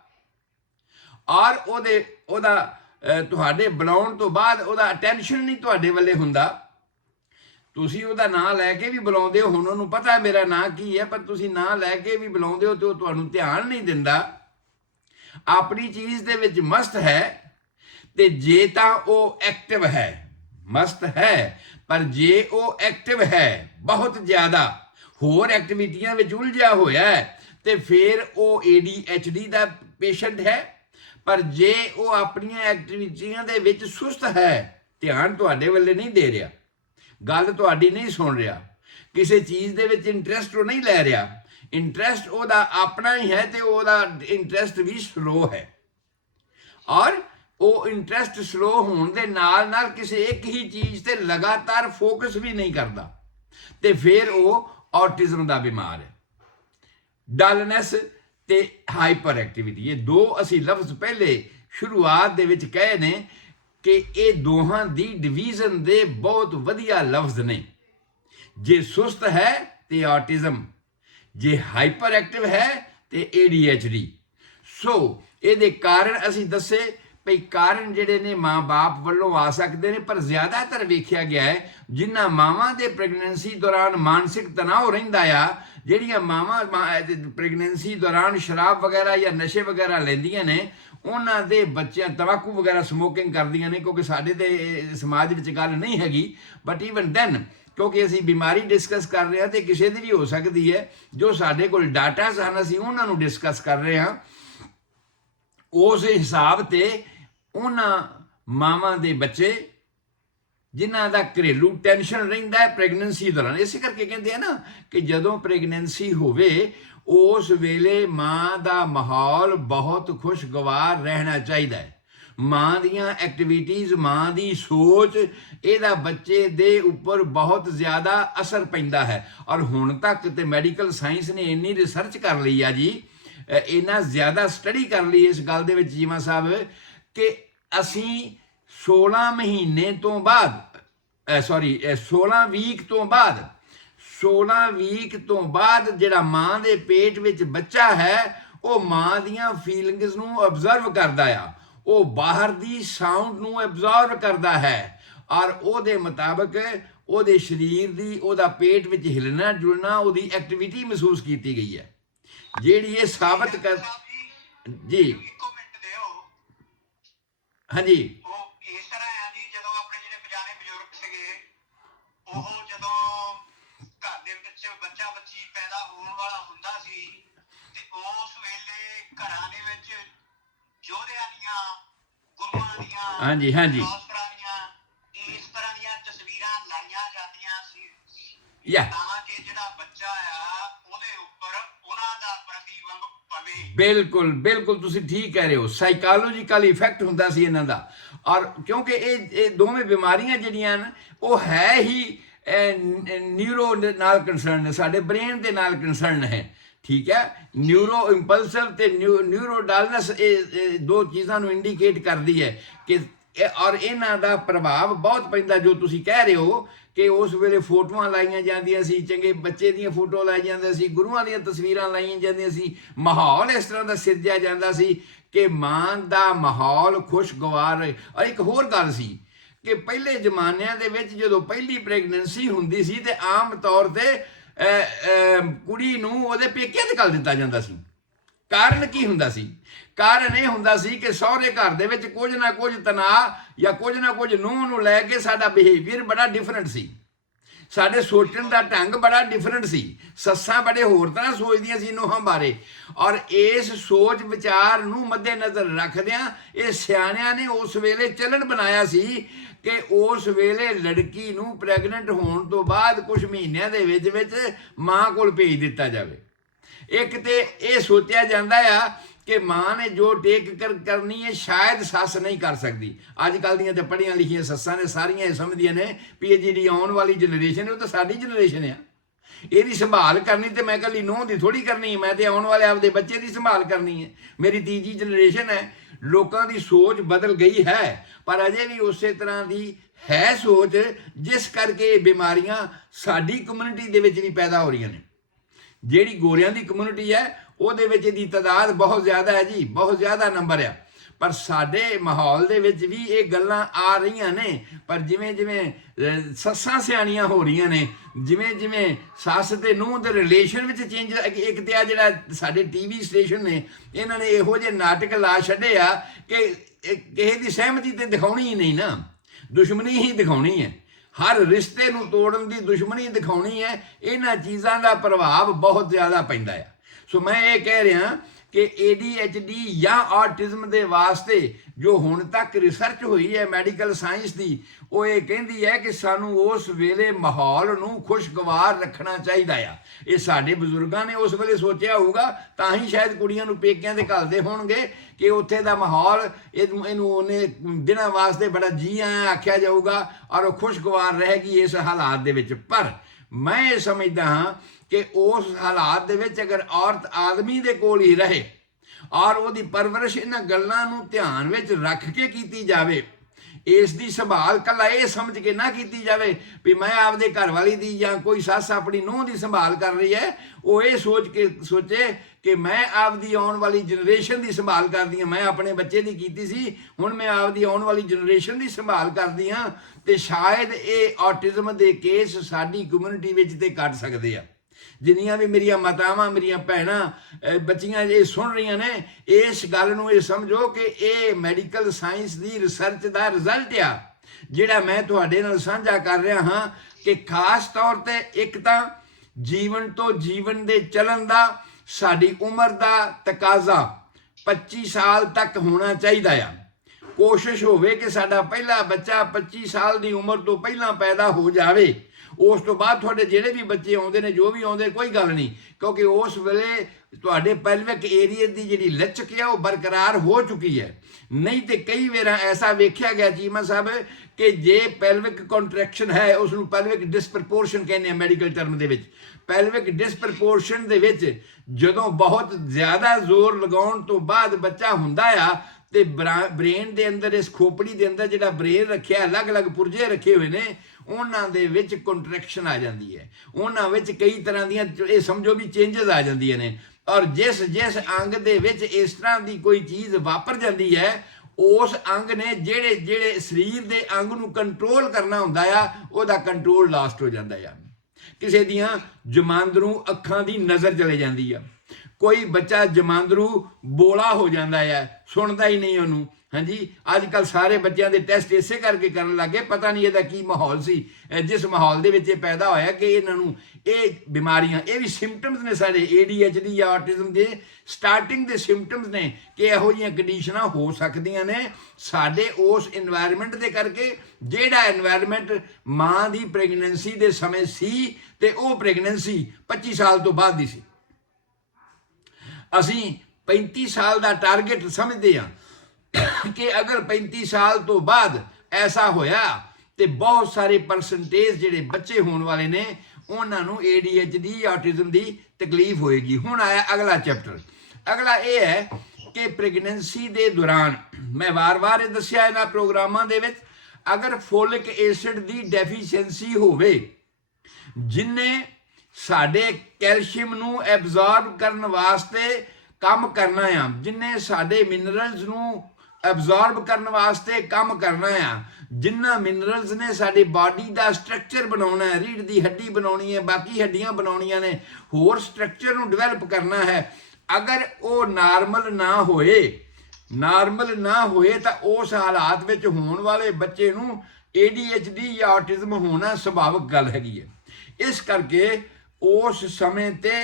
ਔਰ ਉਹਦਾ ਤੁਹਾਡੇ ਬੁਲਾਉਣ ਤੋਂ ਬਾਅਦ ਉਹਦਾ ਅਟੈਂਸ਼ਨ ਨਹੀਂ ਤੁਹਾਡੇ ਵੱਲੇ ਹੁੰਦਾ, ਤੁਸੀਂ ਉਹਦਾ ਨਾਂ ਲੈ ਕੇ ਵੀ ਬੁਲਾਉਂਦੇ ਹੋ, ਹੁਣ ਉਹਨੂੰ ਪਤਾ ਮੇਰਾ ਨਾਂ ਕੀ ਹੈ, ਪਰ ਤੁਸੀਂ ਨਾਂ ਲੈ ਕੇ ਵੀ ਬੁਲਾਉਂਦੇ ਹੋ ਤੇ ਉਹ ਤੁਹਾਨੂੰ ਧਿਆਨ ਨਹੀਂ ਦਿੰਦਾ, ਆਪਣੀ ਚੀਜ਼ ਦੇ ਵਿੱਚ ਮਸਤ ਹੈ। ਤੇ ਜੇ ਤਾਂ ਉਹ ਐਕਟਿਵ ਹੈ, ਮਸਤ ਹੈ, ਪਰ ਜੇ ਉਹ ਐਕਟਿਵ ਹੈ ਬਹੁਤ ਜ਼ਿਆਦਾ, ਹੋਰ ਐਕਟੀਵਿਟੀਆਂ ਵਿੱਚ ਉਲਝਿਆ ਹੋਇਆ ਹੈ, ਤੇ ਫਿਰ ਉਹ ADHD ਦਾ ਪੇਸ਼ੈਂਟ ਹੈ। ਪਰ ਜੇ ਉਹ ਆਪਣੀਆਂ ਐਕਟੀਵਿਟੀਆਂ ਦੇ ਵਿੱਚ ਸੁਸਤ ਹੈ, ਧਿਆਨ ਤੁਹਾਡੇ ਵੱਲੇ ਨਹੀਂ ਦੇ ਰਿਹਾ, ਗੱਲ ਤੁਹਾਡੀ ਨਹੀਂ ਸੁਣ ਰਿਹਾ, ਕਿਸੇ ਚੀਜ਼ ਦੇ ਵਿੱਚ ਇੰਟਰਸਟ ਉਹ ਨਹੀਂ ਲੈ ਰਿਹਾ, ਇੰਟਰਸਟ ਉਹਦਾ ਆਪਣਾ ਹੀ ਹੈ ਤੇ ਉਹਦਾ ਇੰਟਰਸਟ ਵੀ ਸਲੋ ਹੈ, ਔਰ ਉਹ ਇੰਟਰਸਟ ਸਲੋ ਹੋਣ ਦੇ ਨਾਲ ਨਾਲ ਕਿਸੇ ਇੱਕ ਹੀ ਚੀਜ਼ ਤੇ ਲਗਾਤਾਰ ਫੋਕਸ ਵੀ ਨਹੀਂ ਕਰਦਾ, ਤੇ ਫਿਰ ਉਹ ਆਟਿਜ਼ਮ ਦਾ ਬਿਮਾਰ ਹੈ। ਡਲਨੈਸ ਤੇ ਹਾਈਪਰ ਐਕਟੀਵਿਟੀ, ਇਹ 2 ਅਸੀਂ ਲਫ਼ਜ਼ ਪਹਿਲੇ ਸ਼ੁਰੂਆਤ ਦੇ ਵਿੱਚ ਕਹੇ ਨੇ ਕਿ ਇਹ ਦੋਹਾਂ ਦੀ ਡਿਵੀਜ਼ਨ ਦੇ ਬਹੁਤ ਵਧੀਆ ਲਫ਼ਜ਼ ਨੇ। ਜੇ ਸੁਸਤ ਹੈ ਤੇ ਆਟਿਜ਼ਮ, ਜੇ ਹਾਈਪਰ ਐਕਟਿਵ ਹੈ ਤੇ ADHD। ਸੋ ਇਹਦੇ ਕਾਰਨ ਅਸੀਂ ਦੱਸੇ ਭਈ, ਕਾਰਨ ਜਿਹੜੇ ਨੇ ਮਾਂ-ਬਾਪ ਵੱਲੋਂ ਆ ਸਕਦੇ ਨੇ, ਪਰ ਜ਼ਿਆਦਾਤਰ ਵੇਖਿਆ ਗਿਆ ਹੈ ਜਿਨ੍ਹਾਂ ਮਾਵਾਂ ਦੇ ਪ੍ਰੈਗਨੈਂਸੀ ਦੌਰਾਨ ਮਾਨਸਿਕ ਤਣਾਅ ਰਹਿੰਦਾ ਆ, ਜਿਹੜੀਆਂ ਮਾਵਾਂ ਪ੍ਰੈਗਨੈਂਸੀ ਦੌਰਾਨ ਸ਼ਰਾਬ ਵਗੈਰਾ ਜਾਂ ਨਸ਼ੇ ਵਗੈਰਾ ਲੈਂਦੀਆਂ ਨੇ, ਉਹਨਾਂ ਦੇ ਬੱਚਿਆਂ ਤੰਬਾਕੂ ਵਗੈਰਾ ਸਮੋਕਿੰਗ ਕਰਦੀਆਂ ਨੇ, ਕਿਉਂਕਿ ਸਾਡੇ ਤੇ ਸਮਾਜ ਵਿੱਚ ਗੱਲ ਨਹੀਂ ਹੈਗੀ, ਬਟ ਈਵਨ ਦੈਨ ਕਿਉਂਕਿ ਅਸੀਂ ਬਿਮਾਰੀ ਡਿਸਕਸ ਕਰ ਰਹੇ ਹਾਂ ਤੇ ਕਿਸੇ ਦੀ ਵੀ ਹੋ ਸਕਦੀ ਹੈ, ਜੋ ਸਾਡੇ ਕੋਲ ਡਾਟਾ ਹਨ ਅਸੀਂ ਉਹਨਾਂ ਨੂੰ ਡਿਸਕਸ ਕਰ ਰਹੇ ਹਾਂ, ਉਸ ਹਿਸਾਬ ਤੇ ਉਹਨਾਂ ਮਾਵਾਂ ਦੇ ਬੱਚੇ ਜਿਨ੍ਹਾਂ ਦਾ ਘਰੇਲੂ ਟੈਨਸ਼ਨ ਰਹਿੰਦਾ ਹੈ ਪ੍ਰੈਗਨੈਂਸੀ ਦੌਰਾਨ। ਇਸੇ ਕਰਕੇ ਕਹਿੰਦੇ ਆ ਨਾ ਕਿ ਜਦੋਂ ਪ੍ਰੈਗਨੈਂਸੀ ਹੋਵੇ ਉਸ ਵੇਲੇ ਮਾਂ ਦਾ ਮਾਹੌਲ ਬਹੁਤ ਖੁਸ਼ਗਵਾਰ ਰਹਿਣਾ ਚਾਹੀਦਾ ਹੈ, ਮਾਂ ਦੀਆਂ ਐਕਟੀਵਿਟੀਜ਼, ਮਾਂ ਦੀ ਸੋਚ, ਇਹਦਾ ਬੱਚੇ ਦੇ ਉੱਪਰ ਬਹੁਤ ਜ਼ਿਆਦਾ ਅਸਰ ਪੈਂਦਾ ਹੈ। ਔਰ ਹੁਣ ਤੱਕ ਤੇ ਮੈਡੀਕਲ ਸਾਇੰਸ ਨੇ ਇੰਨੀ ਰਿਸਰਚ ਕਰ ਲਈ ਆ ਜੀ, ਇੰਨਾ ਜ਼ਿਆਦਾ ਸਟੱਡੀ ਕਰ ਲਈ ਇਸ ਗੱਲ ਦੇ ਵਿੱਚ ਜੀਵਾ ਸਾਹਿਬ, ਕਿ ਅਸੀਂ 16 ਮਹੀਨੇ ਤੋਂ ਬਾਅਦ 16 ਵੀਕ ਤੋਂ ਬਾਅਦ 16 ਵੀਕ ਤੋਂ ਬਾਅਦ ਜਿਹੜਾ ਮਾਂ ਦੇ ਪੇਟ ਵਿੱਚ ਬੱਚਾ ਹੈ ਉਹ ਮਾਂ ਦੀਆਂ ਫੀਲਿੰਗਸ ਨੂੰ ਅਬਜ਼ਰਵ ਕਰਦਾ ਆ, ਉਹ ਬਾਹਰ ਦੀ ਸਾਊਂਡ ਨੂੰ ਅਬਜ਼ਰਵ ਕਰਦਾ ਹੈ, ਔਰ ਉਹਦੇ ਮੁਤਾਬਕ ਉਹਦੇ ਸਰੀਰ ਦੀ, ਉਹਦਾ ਪੇਟ ਵਿੱਚ ਹਿਲਣਾ ਜੁਲਣਾ, ਉਹਦੀ ਐਕਟੀਵਿਟੀ ਮਹਿਸੂਸ ਕੀਤੀ ਗਈ ਹੈ, ਜਿਹੜੀ ਇਹ ਸਾਬਤ ਕਰ ਜੀ। ਹਾਂਜੀ, ਉਹ ਇਸ ਤਰ੍ਹਾਂ ਆ ਜੀ, ਜਦੋਂ ਆਪਣੇ ਜਿਹੜੇ ਪੁਰਾਣੇ ਬਜ਼ੁਰਗ ਸੀਗੇ, ਉਹ ਜਦੋਂ ਘਰ ਦੇ ਵਿੱਚ ਬੱਚਾ ਬੱਚੀ ਪੈਦਾ ਹੋਣ ਵਾਲਾ ਹੁੰਦਾ ਸੀ ਤੇ ਉਸ ਵੇਲੇ ਘਰਾਂ ਦੇ ਵਿੱਚ ਯੋਧਿਆਂ ਦੀਆਂ, ਗੁਰੂਆਂ ਦੀਆਂ, ਹਾਂਜੀ ਹਾਂਜੀ ਫਿਲਾਸਫਰਾਂ ਦੀਆਂ ਇਸ ਤਰ੍ਹਾਂ ਦੀਆਂ ਤਸਵੀਰਾਂ ਲਾਈਆਂ ਜਾਂਦੀਆਂ ਸੀ ਯਾ ਤਾਂ ਕਿ ਜਿਹੜਾ ਬੱਚਾ ਆ ਉਹਦੇ ਉੱਪਰ ਉਹਨਾਂ ਦਾ ਪ੍ਰਤੀਬਿੰਬ ਪਵੇ। ਬਿਲਕੁਲ ਬਿਲਕੁਲ ਤੁਸੀਂ ਠੀਕ ਕਹਿ ਰਹੇ ਹੋ, ਸਾਈਕੋਲੋਜੀਕਲ ਇਫੈਕਟ ਹੁੰਦਾ ਸੀ ਇਹਨਾਂ ਦਾ। ਔਰ ਕਿਉਂਕਿ ਇਹ ਦੋਵੇਂ ਬਿਮਾਰੀਆਂ ਜਿਹੜੀਆਂ ਨੇ ਉਹ ਹੈ ਹੀ ਨਿਊਰੋ ਨਾਲ ਕੰਸਰਨ ਨੇ, ਸਾਡੇ ਬ੍ਰੇਨ ਦੇ ਨਾਲ ਕੰਸਰਨ ਹੈ, ਠੀਕ ਹੈ। ਨਿਊਰੋ ਇੰਪਲਸਿਵ ਤੇ ਨਿਊਰੋ ਡਲਨੈਸ, ਇਹ ਦੋ ਚੀਜ਼ਾਂ ਨੂੰ ਇੰਡੀਕੇਟ ਕਰਦੀ ਹੈ ਕਿ ਔਰ ਇਹਨਾਂ ਦਾ ਪ੍ਰਭਾਵ ਬਹੁਤ ਪੈਂਦਾ। ਜੋ ਤੁਸੀਂ ਕਹਿ ਰਹੇ ਹੋ ਕਿ ਉਸ ਵੇਲੇ ਫੋਟੋਆਂ ਲਾਈਆਂ ਜਾਂਦੀਆਂ ਸੀ, ਚੰਗੇ ਬੱਚੇ ਦੀਆਂ ਫੋਟੋ ਲਾਈ ਜਾਂਦੀਆਂ ਸੀ, ਗੁਰੂਆਂ ਦੀਆਂ ਤਸਵੀਰਾਂ ਲਾਈਆਂ ਜਾਂਦੀਆਂ ਸੀ, ਮਾਹੌਲ ਇਸ ਤਰ੍ਹਾਂ ਦਾ ਸਿਰਜਿਆ ਜਾਂਦਾ ਸੀ ਕਿ ਮਾਂ ਦਾ ਮਾਹੌਲ ਖੁਸ਼ਗਵਾਰ। ਔਰ ਇੱਕ ਹੋਰ ਗੱਲ ਸੀ ਕਿ ਪਹਿਲੇ ਜ਼ਮਾਨਿਆਂ ਦੇ ਵਿੱਚ ਜਦੋਂ ਪਹਿਲੀ ਪ੍ਰੈਗਨੈਂਸੀ ਹੁੰਦੀ ਸੀ ਤੇ ਆਮ ਤੌਰ ਤੇ ਕੁੜੀ ਨੂੰ ਉਹਦੇ ਪੇਕਿਆਂ ਤੇ ਘੱਲ ਦਿੱਤਾ ਜਾਂਦਾ ਸੀ। ਕਾਰਨ ਕੀ ਹੁੰਦਾ ਸੀ? ਕਾਰਨ ਇਹ ਹੁੰਦਾ ਸੀ ਕਿ ਸਹੁਰੇ ਘਰ ਦੇ ਵਿੱਚ ਕੁਝ ਨਾ ਕੁਝ ਤਣਾਅ ਜਾਂ ਕੁਝ ਨਾ ਕੁਝ ਨੂੰਹ ਨੂੰ ਲੈ ਕੇ ਸਾਡਾ ਬਿਹੇਵੀਅਰ ਬੜਾ ਡਿਫਰੈਂਟ ਸੀ, ਸਾਡੇ ਸੋਚਣ ਦਾ ਢੰਗ ਬੜਾ ਡਿਫਰੈਂਟ ਸੀ, ਸੱਸਾਂ ਬੜੇ ਹੋਰ ਤਰ੍ਹਾਂ ਸੋਚਦੀਆਂ ਸੀ ਨੂੰਹਾਂ ਬਾਰੇ। ਔਰ ਇਸ ਸੋਚ ਵਿਚਾਰ ਨੂੰ ਮੱਦੇ ਨਜ਼ਰ ਰੱਖਦਿਆਂ ਇਹ ਸਿਆਣਿਆਂ ਨੇ ਉਸ ਵੇਲੇ ਚੱਲਣ ਬਣਾਇਆ ਸੀ ਕਿ ਉਸ ਵੇਲੇ ਲੜਕੀ ਨੂੰ ਪ੍ਰੈਗਨੈਂਟ ਹੋਣ ਤੋਂ ਬਾਅਦ ਕੁਝ ਮਹੀਨਿਆਂ ਦੇ ਵਿੱਚ ਮਾਂ ਕੋਲ ਭੇਜ ਦਿੱਤਾ ਜਾਵੇ। ਇੱਕ ਤੇ ਇਹ ਸੋਚਿਆ ਜਾਂਦਾ ਆ ਕਿ ਮਾਂ ਨੇ ਜੋ ਟੇਕ ਕਰਨੀ ਹੈ ਸ਼ਾਇਦ ਸੱਸ ਨਹੀਂ ਕਰ ਸਕਦੀ। ਅੱਜ ਕੱਲ੍ਹ ਦੀਆਂ ਤੇ ਪੜ੍ਹੀਆਂ ਲਿਖੀਆਂ ਸੱਸਾਂ ਨੇ ਸਾਰੀਆਂ ਇਹ ਸਮਝਦੀਆਂ ਨੇ ਵੀ ਇਹ ਜਿਹੜੀ ਆਉਣ ਵਾਲੀ ਜਨਰੇਸ਼ਨ ਹੈ ਉਹ ਤਾਂ ਸਾਡੀ ਜਨਰੇਸ਼ਨ ਆ, ਇਹਦੀ ਸੰਭਾਲ ਕਰਨੀ ਤੇ ਮੈਂ ਇਕੱਲੀ ਨੂੰਹ ਦੀ ਥੋੜ੍ਹੀ ਕਰਨੀ ਹੈ, ਮੈਂ ਤੇ ਆਉਣ ਵਾਲੇ ਆਪਦੇ ਬੱਚੇ ਦੀ ਸੰਭਾਲ ਕਰਨੀ ਹੈ, ਮੇਰੀ ਤੀਜੀ ਜਨਰੇਸ਼ਨ ਹੈ। ਲੋਕਾਂ ਦੀ ਸੋਚ ਬਦਲ ਗਈ ਹੈ ਪਰ ਅਜੇ ਵੀ ਉਸੇ ਤਰ੍ਹਾਂ ਦੀ ਹੈ ਸੋਚ, ਜਿਸ ਕਰਕੇ ਇਹ ਬਿਮਾਰੀਆਂ ਸਾਡੀ ਕਮਿਊਨਿਟੀ ਦੇ ਵਿੱਚ ਵੀ ਪੈਦਾ ਹੋ ਰਹੀਆਂ ਨੇ। ਜਿਹੜੀ ਗੋਰਿਆਂ ਦੀ ਕਮਿਊਨਿਟੀ ਹੈ ਉਹਦੇ ਵਿੱਚ ਇਹਦੀ ਤਾਦਾਦ ਬਹੁਤ ਜ਼ਿਆਦਾ ਹੈ ਜੀ, ਬਹੁਤ ਜ਼ਿਆਦਾ ਨੰਬਰ ਆ, ਪਰ ਸਾਡੇ ਮਾਹੌਲ ਦੇ ਵਿੱਚ ਵੀ ਇਹ ਗੱਲਾਂ ਆ ਰਹੀਆਂ ਨੇ। ਪਰ ਜਿਵੇਂ ਜਿਵੇਂ ਸੱਸਾਂ ਸਿਆਣੀਆਂ ਹੋ ਰਹੀਆਂ ਨੇ, ਜਿਵੇਂ ਜਿਵੇਂ ਸੱਸ ਤੇ ਨੂੰਹ ਦੇ ਰਿਲੇਸ਼ਨ ਵਿੱਚ ਚੇਂਜ, ਇੱਕ ਤੇ ਆ ਜਿਹੜਾ ਸਾਡੇ ਟੀਵੀ ਸਟੇਸ਼ਨ ਨੇ ਇਹਨਾਂ ਨੇ ਇਹੋ ਜਿਹੇ ਨਾਟਕ ਲਾ ਛੱਡੇ ਆ ਕਿ ਕਿਸੇ ਦੀ ਸਹਿਮਤੀ ਤੇ ਦਿਖਾਉਣੀ ਹੀ ਨਹੀਂ ਨਾ, ਦੁਸ਼ਮਣੀ ਹੀ ਦਿਖਾਉਣੀ ਹੈ, ਹਰ ਰਿਸ਼ਤੇ ਨੂੰ ਤੋੜਨ ਦੀ ਦੁਸ਼ਮਣੀ ਦਿਖਾਉਣੀ ਹੈ। ਇਹਨਾਂ ਚੀਜ਼ਾਂ ਦਾ ਪ੍ਰਭਾਵ ਬਹੁਤ ਜ਼ਿਆਦਾ ਪੈਂਦਾ ਆ। ਸੋ ਮੈਂ ਇਹ ਕਹਿ ਰਿਹਾ ਕਿ ADHD ਜਾਂ ਆਟਿਜ਼ਮ ਦੇ ਵਾਸਤੇ ਜੋ ਹੁਣ ਤੱਕ ਰਿਸਰਚ ਹੋਈ ਹੈ ਮੈਡੀਕਲ ਸਾਇੰਸ ਦੀ, ਉਹ ਇਹ ਕਹਿੰਦੀ ਹੈ ਕਿ ਸਾਨੂੰ ਉਸ ਵੇਲੇ ਮਾਹੌਲ ਨੂੰ ਖੁਸ਼ਗਵਾਰ ਰੱਖਣਾ ਚਾਹੀਦਾ ਆ। ਇਹ ਸਾਡੇ ਬਜ਼ੁਰਗਾਂ ਨੇ ਉਸ ਵੇਲੇ ਸੋਚਿਆ ਹੋਊਗਾ, ਤਾਂ ਹੀ ਸ਼ਾਇਦ ਕੁੜੀਆਂ ਨੂੰ ਪੇਕਿਆਂ ਦੇ ਘੱਲਦੇ ਹੋਣਗੇ ਕਿ ਉੱਥੇ ਦਾ ਮਾਹੌਲ ਇਹਨੂੰ ਉਹਨੇ ਦਿਨਾਂ ਵਾਸਤੇ ਬੜਾ ਜੀ ਆਇਆ ਆਖਿਆ ਜਾਊਗਾ ਔਰ ਉਹ ਖੁਸ਼ਗਵਾਰ ਰਹੇਗੀ ਇਸ ਹਾਲਾਤ ਦੇ ਵਿੱਚ। ਪਰ ਮੈਂ ਇਹ ਸਮਝਦਾ ਹਾਂ ਕਿ ਉਸ ਹਾਲਾਤ ਦੇ ਵਿੱਚ ਅਗਰ ਔਰਤ ਆਦਮੀ ਦੇ ਕੋਲ ਹੀ ਰਹੇ ਔਰ ਉਹਦੀ ਪਰਵਰਿਸ਼ ਇਹਨਾਂ ਗੱਲਾਂ ਨੂੰ ਧਿਆਨ ਵਿੱਚ ਰੱਖ ਕੇ ਕੀਤੀ ਜਾਵੇ, ਇਸ ਦੀ ਸੰਭਾਲ ਕੱਲਾ ਇਹ ਸਮਝ ਕੇ ਨਾ ਕੀਤੀ ਜਾਵੇ ਵੀ ਮੈਂ ਆਪਦੇ ਘਰ ਵਾਲੀ ਦੀ ਜਾਂ ਕੋਈ ਸੱਸ ਆਪਣੀ ਨੂੰਹ ਦੀ ਸੰਭਾਲ ਕਰ ਰਹੀ ਹੈ, ਉਹ ਇਹ ਸੋਚੇ ਕਿ ਮੈਂ ਆਪਦੀ ਆਉਣ ਵਾਲੀ ਜਨਰੇਸ਼ਨ ਦੀ ਸੰਭਾਲ ਕਰਦੀ ਹਾਂ। ਮੈਂ ਆਪਣੇ ਬੱਚੇ ਦੀ ਕੀਤੀ ਸੀ, ਹੁਣ ਮੈਂ ਆਪਦੀ ਆਉਣ ਵਾਲੀ ਜਨਰੇਸ਼ਨ ਦੀ ਸੰਭਾਲ ਕਰਦੀ ਹਾਂ। ਤੇ ਸ਼ਾਇਦ ਇਹ ਆਟਿਜ਼ਮ ਦੇ ਕੇਸ ਸਾਡੀ ਕਮਿਊਨਿਟੀ ਵਿੱਚ ਤੇ ਘਟ ਸਕਦੇ ਆ। ਜਿੰਨੀਆਂ ਵੀ ਮੇਰੀਆਂ ਮਾਤਾਵਾਂ, ਮੇਰੀਆਂ ਭੈਣਾਂ, ਬੱਚੀਆਂ ਇਹ ਸੁਣ ਰਹੀਆਂ ਨੇ, ਇਸ ਗੱਲ ਨੂੰ ਇਹ ਸਮਝੋ ਕਿ ਇਹ ਮੈਡੀਕਲ ਸਾਇੰਸ ਦੀ ਰਿਸਰਚ ਦਾ ਰਿਜ਼ਲਟ ਆ ਜਿਹੜਾ ਮੈਂ ਤੁਹਾਡੇ ਨਾਲ ਸਾਂਝਾ ਕਰ ਰਿਹਾ ਹਾਂ ਕਿ ਖਾਸ ਤੌਰ ਤੇ ਇੱਕ ਤਾਂ ਜੀਵਨ ਤੋਂ ਜੀਵਨ ਦੇ ਚੱਲਣ ਦਾ ਸਾਡੀ ਉਮਰ ਦਾ ਤਕਾਜ਼ਾ 25 ਸਾਲ ਤੱਕ ਹੋਣਾ ਚਾਹੀਦਾ ਆ। ਕੋਸ਼ਿਸ਼ ਹੋਵੇ ਕਿ ਸਾਡਾ ਪਹਿਲਾ ਬੱਚਾ 25 ਸਾਲ ਦੀ ਉਮਰ ਤੋਂ ਪਹਿਲਾਂ ਪੈਦਾ ਹੋ ਜਾਵੇ। ਉਸ ਤੋਂ ਬਾਅਦ ਤੁਹਾਡੇ ਜਿਹੜੇ ਵੀ ਬੱਚੇ ਆਉਂਦੇ ਨੇ, ਜੋ ਵੀ ਆਉਂਦੇ, ਕੋਈ ਗੱਲ ਨਹੀਂ, ਕਿਉਂਕਿ ਉਸ ਵੇਲੇ ਤੁਹਾਡੇ ਪੈਲਵਿਕ ਏਰੀਆ ਦੀ ਜਿਹੜੀ ਲਚਕ ਹੈ ਉਹ ਬਰਕਰਾਰ ਹੋ ਚੁੱਕੀ ਹੈ। ਨਹੀਂ ਤੇ ਕਈ ਵਾਰ ਐਸਾ ਵੇਖਿਆ ਗਿਆ ਚੀਮਾ ਸਾਹਿਬ ਕਿ ਜੇ ਪੈਲਵਿਕ ਕੰਟਰੈਕਸ਼ਨ ਹੈ, ਉਸ ਨੂੰ ਪੈਲਵਿਕ ਡਿਸਪ੍ਰਪੋਰਸ਼ਨ ਕਹਿੰਦੇ ਆ ਮੈਡੀਕਲ ਟਰਮ ਦੇ ਵਿੱਚ। ਪੈਲਵਿਕ ਡਿਸਪ੍ਰਪੋਰਸ਼ਨ ਦੇ ਵਿੱਚ ਜਦੋਂ ਬਹੁਤ ਜ਼ਿਆਦਾ ਜ਼ੋਰ ਲਗਾਉਣ ਤੋਂ ਬਾਅਦ ਬੱਚਾ ਹੁੰਦਾ ਆ ਤੇ ਬ੍ਰੇਨ ਦੇ ਅੰਦਰ, ਇਸ ਖੋਪੜੀ ਦੇ ਅੰਦਰ ਜਿਹੜਾ ਬ੍ਰੇਨ ਰੱਖਿਆ, ਅਲੱਗ-ਅਲੱਗ ਪੁਰਜੇ ਰੱਖੇ ਹੋਏ ਨੇ, ਉਹਨਾਂ ਦੇ ਵਿੱਚ ਕੰਟਰੈਕਸ਼ਨ ਆ ਜਾਂਦੀ ਹੈ। ਉਹਨਾਂ ਵਿੱਚ ਕਈ ਤਰ੍ਹਾਂ ਦੀਆਂ ਇਹ ਸਮਝੋ ਵੀ ਚੇਂਜਸ ਆ ਜਾਂਦੀਆਂ ਨੇ। ਔਰ ਜਿਸ ਅੰਗ ਦੇ ਵਿੱਚ ਇਸ ਤਰ੍ਹਾਂ ਦੀ ਕੋਈ ਚੀਜ਼ ਵਾਪਰ ਜਾਂਦੀ ਹੈ, ਉਸ ਅੰਗ ਨੇ ਜਿਹੜੇ ਸਰੀਰ ਦੇ ਅੰਗ ਨੂੰ ਕੰਟਰੋਲ ਕਰਨਾ ਹੁੰਦਾ ਆ, ਉਹਦਾ ਕੰਟਰੋਲ ਲਾਸਟ ਹੋ ਜਾਂਦਾ ਆ। ਕਿਸੇ ਦੀਆਂ ਜਮਾਂਦਰੂ ਅੱਖਾਂ ਦੀ ਨਜ਼ਰ ਚਲੇ ਜਾਂਦੀ ਆ, ਕੋਈ ਬੱਚਾ ਜਮਾਂਦਰੂ ਬੋਲਾ ਹੋ ਜਾਂਦਾ ਹੈ, ਸੁਣਦਾ ਹੀ ਨਹੀਂ ਉਹਨੂੰ, ਹਾਂਜੀ ਅੱਜ ਕੱਲ ਸਾਰੇ ਬੱਚਿਆਂ ਦੇ ਟੈਸਟ ਇਸੇ ਕਰਕੇ ਕਰਨ ਲੱਗੇ, ਪਤਾ ਨਹੀਂ ਇਹਦਾ ਕੀ ਮਾਹੌਲ ਸੀ ਜਿਸ ਮਾਹੌਲ ਦੇ ਵਿੱਚ ਇਹ ਪੈਦਾ ਹੋਇਆ ਕਿ ਇਹਨਾਂ ਨੂੰ ਇਹ ਬਿਮਾਰੀਆਂ, ਇਹ ਵੀ ਸਿੰਪਟਮਸ ਨੇ ਸਾਡੇ ADHD ਜਾਂ ਆਟਿਜ਼ਮ ਦੇ ਸਟਾਰਟਿੰਗ ਦੇ ਸਿੰਪਟਮਸ ਨੇ ਕਿ ਇਹੋ ਜਿਹੀਆਂ ਕੰਡੀਸ਼ਨਾਂ ਹੋ ਸਕਦੀਆਂ ਨੇ ਸਾਡੇ ਉਸ ਇਨਵਾਇਰਨਮੈਂਟ ਦੇ ਕਰਕੇ, ਜਿਹੜਾ ਇਨਵਾਇਰਨਮੈਂਟ ਮਾਂ ਦੀ ਪ੍ਰੈਗਨੈਂਸੀ ਦੇ ਸਮੇਂ ਸੀ ਤੇ ਉਹ ਪ੍ਰੈਗਨੈਂਸੀ 25 ਸਾਲ ਤੋਂ ਬਾਅਦ ਦੀ ਸੀ। ਅਸੀਂ 35 ਸਾਲ ਦਾ ਟਾਰਗੇਟ ਸਮਝਦੇ ਹਾਂ ਕਿ ਅਗਰ 35 ਸਾਲ ਤੋਂ ਬਾਅਦ ਐਸਾ ਹੋਇਆ ਤੇ ਬਹੁਤ ਸਾਰੇ ਪਰਸੈਂਟੇਜ ਜਿਹੜੇ ਬੱਚੇ ਹੋਣ ਵਾਲੇ ਨੇ ਉਹਨਾਂ ਨੂੰ ADHD ਆਟਿਜ਼ਮ ਦੀ ਤਕਲੀਫ ਹੋਏਗੀ। ਹੁਣ ਆਇਆ ਅਗਲਾ ਚੈਪਟਰ। ਅਗਲਾ ਇਹ ਹੈ ਕਿ ਪ੍ਰੈਗਨੈਂਸੀ ਦੇ ਦੌਰਾਨ, ਮੈਂ ਵਾਰ-ਵਾਰ ਇਹ ਦੱਸਿਆ ਇਹਨਾਂ ਪ੍ਰੋਗਰਾਮਾਂ ਦੇ ਵਿੱਚ, ਅਗਰ ਫੋਲਿਕ ਐਸਿਡ ਦੀ ਡੈਫੀਸ਼ੀਐਂਸੀ ਹੋਵੇ ਜਿਨੇ ਸਾਡੇ ਕੈਲਸ਼ੀਅਮ ਨੂੰ ਐਬਜ਼ੌਰਬ ਕਰਨ ਵਾਸਤੇ ਕੰਮ ਕਰਨਾ ਆ, ਜਿਨੇ ਸਾਡੇ ਮਿਨਰਲਸ ਨੂੰ ਐਬਜ਼ੌਰਬ ਕਰਨ ਵਾਸਤੇ ਕੰਮ ਕਰਨਾ ਆ, ਜਿਨ੍ਹਾਂ ਮਿਨਰਲਸ ਨੇ ਸਾਡੀ ਬਾਡੀ ਦਾ ਸਟਰਕਚਰ ਬਣਾਉਣਾ ਹੈ, ਰੀੜ੍ਹ ਦੀ ਹੱਡੀ ਬਣਾਉਣੀ ਹੈ, ਬਾਕੀ ਹੱਡੀਆਂ ਬਣਾਉਣੀਆਂ ਨੇ, ਹੋਰ ਸਟਰਕਚਰ ਨੂੰ ਡਿਵੈਲਪ ਕਰਨਾ ਹੈ, ਅਗਰ ਉਹ ਨਾਰਮਲ ਨਾ ਹੋਏ ਤਾਂ ਉਸ ਹਾਲਾਤ ਵਿੱਚ ਹੋਣ ਵਾਲੇ ਬੱਚੇ ਨੂੰ ADHD ਜਾਂ ਆਟਿਜ਼ਮ ਹੋਣਾ ਸੁਭਾਵਿਕ ਗੱਲ ਹੈਗੀ ਹੈ। ਇਸ ਕਰਕੇ ਉਸ ਸਮੇਂ ਤੇ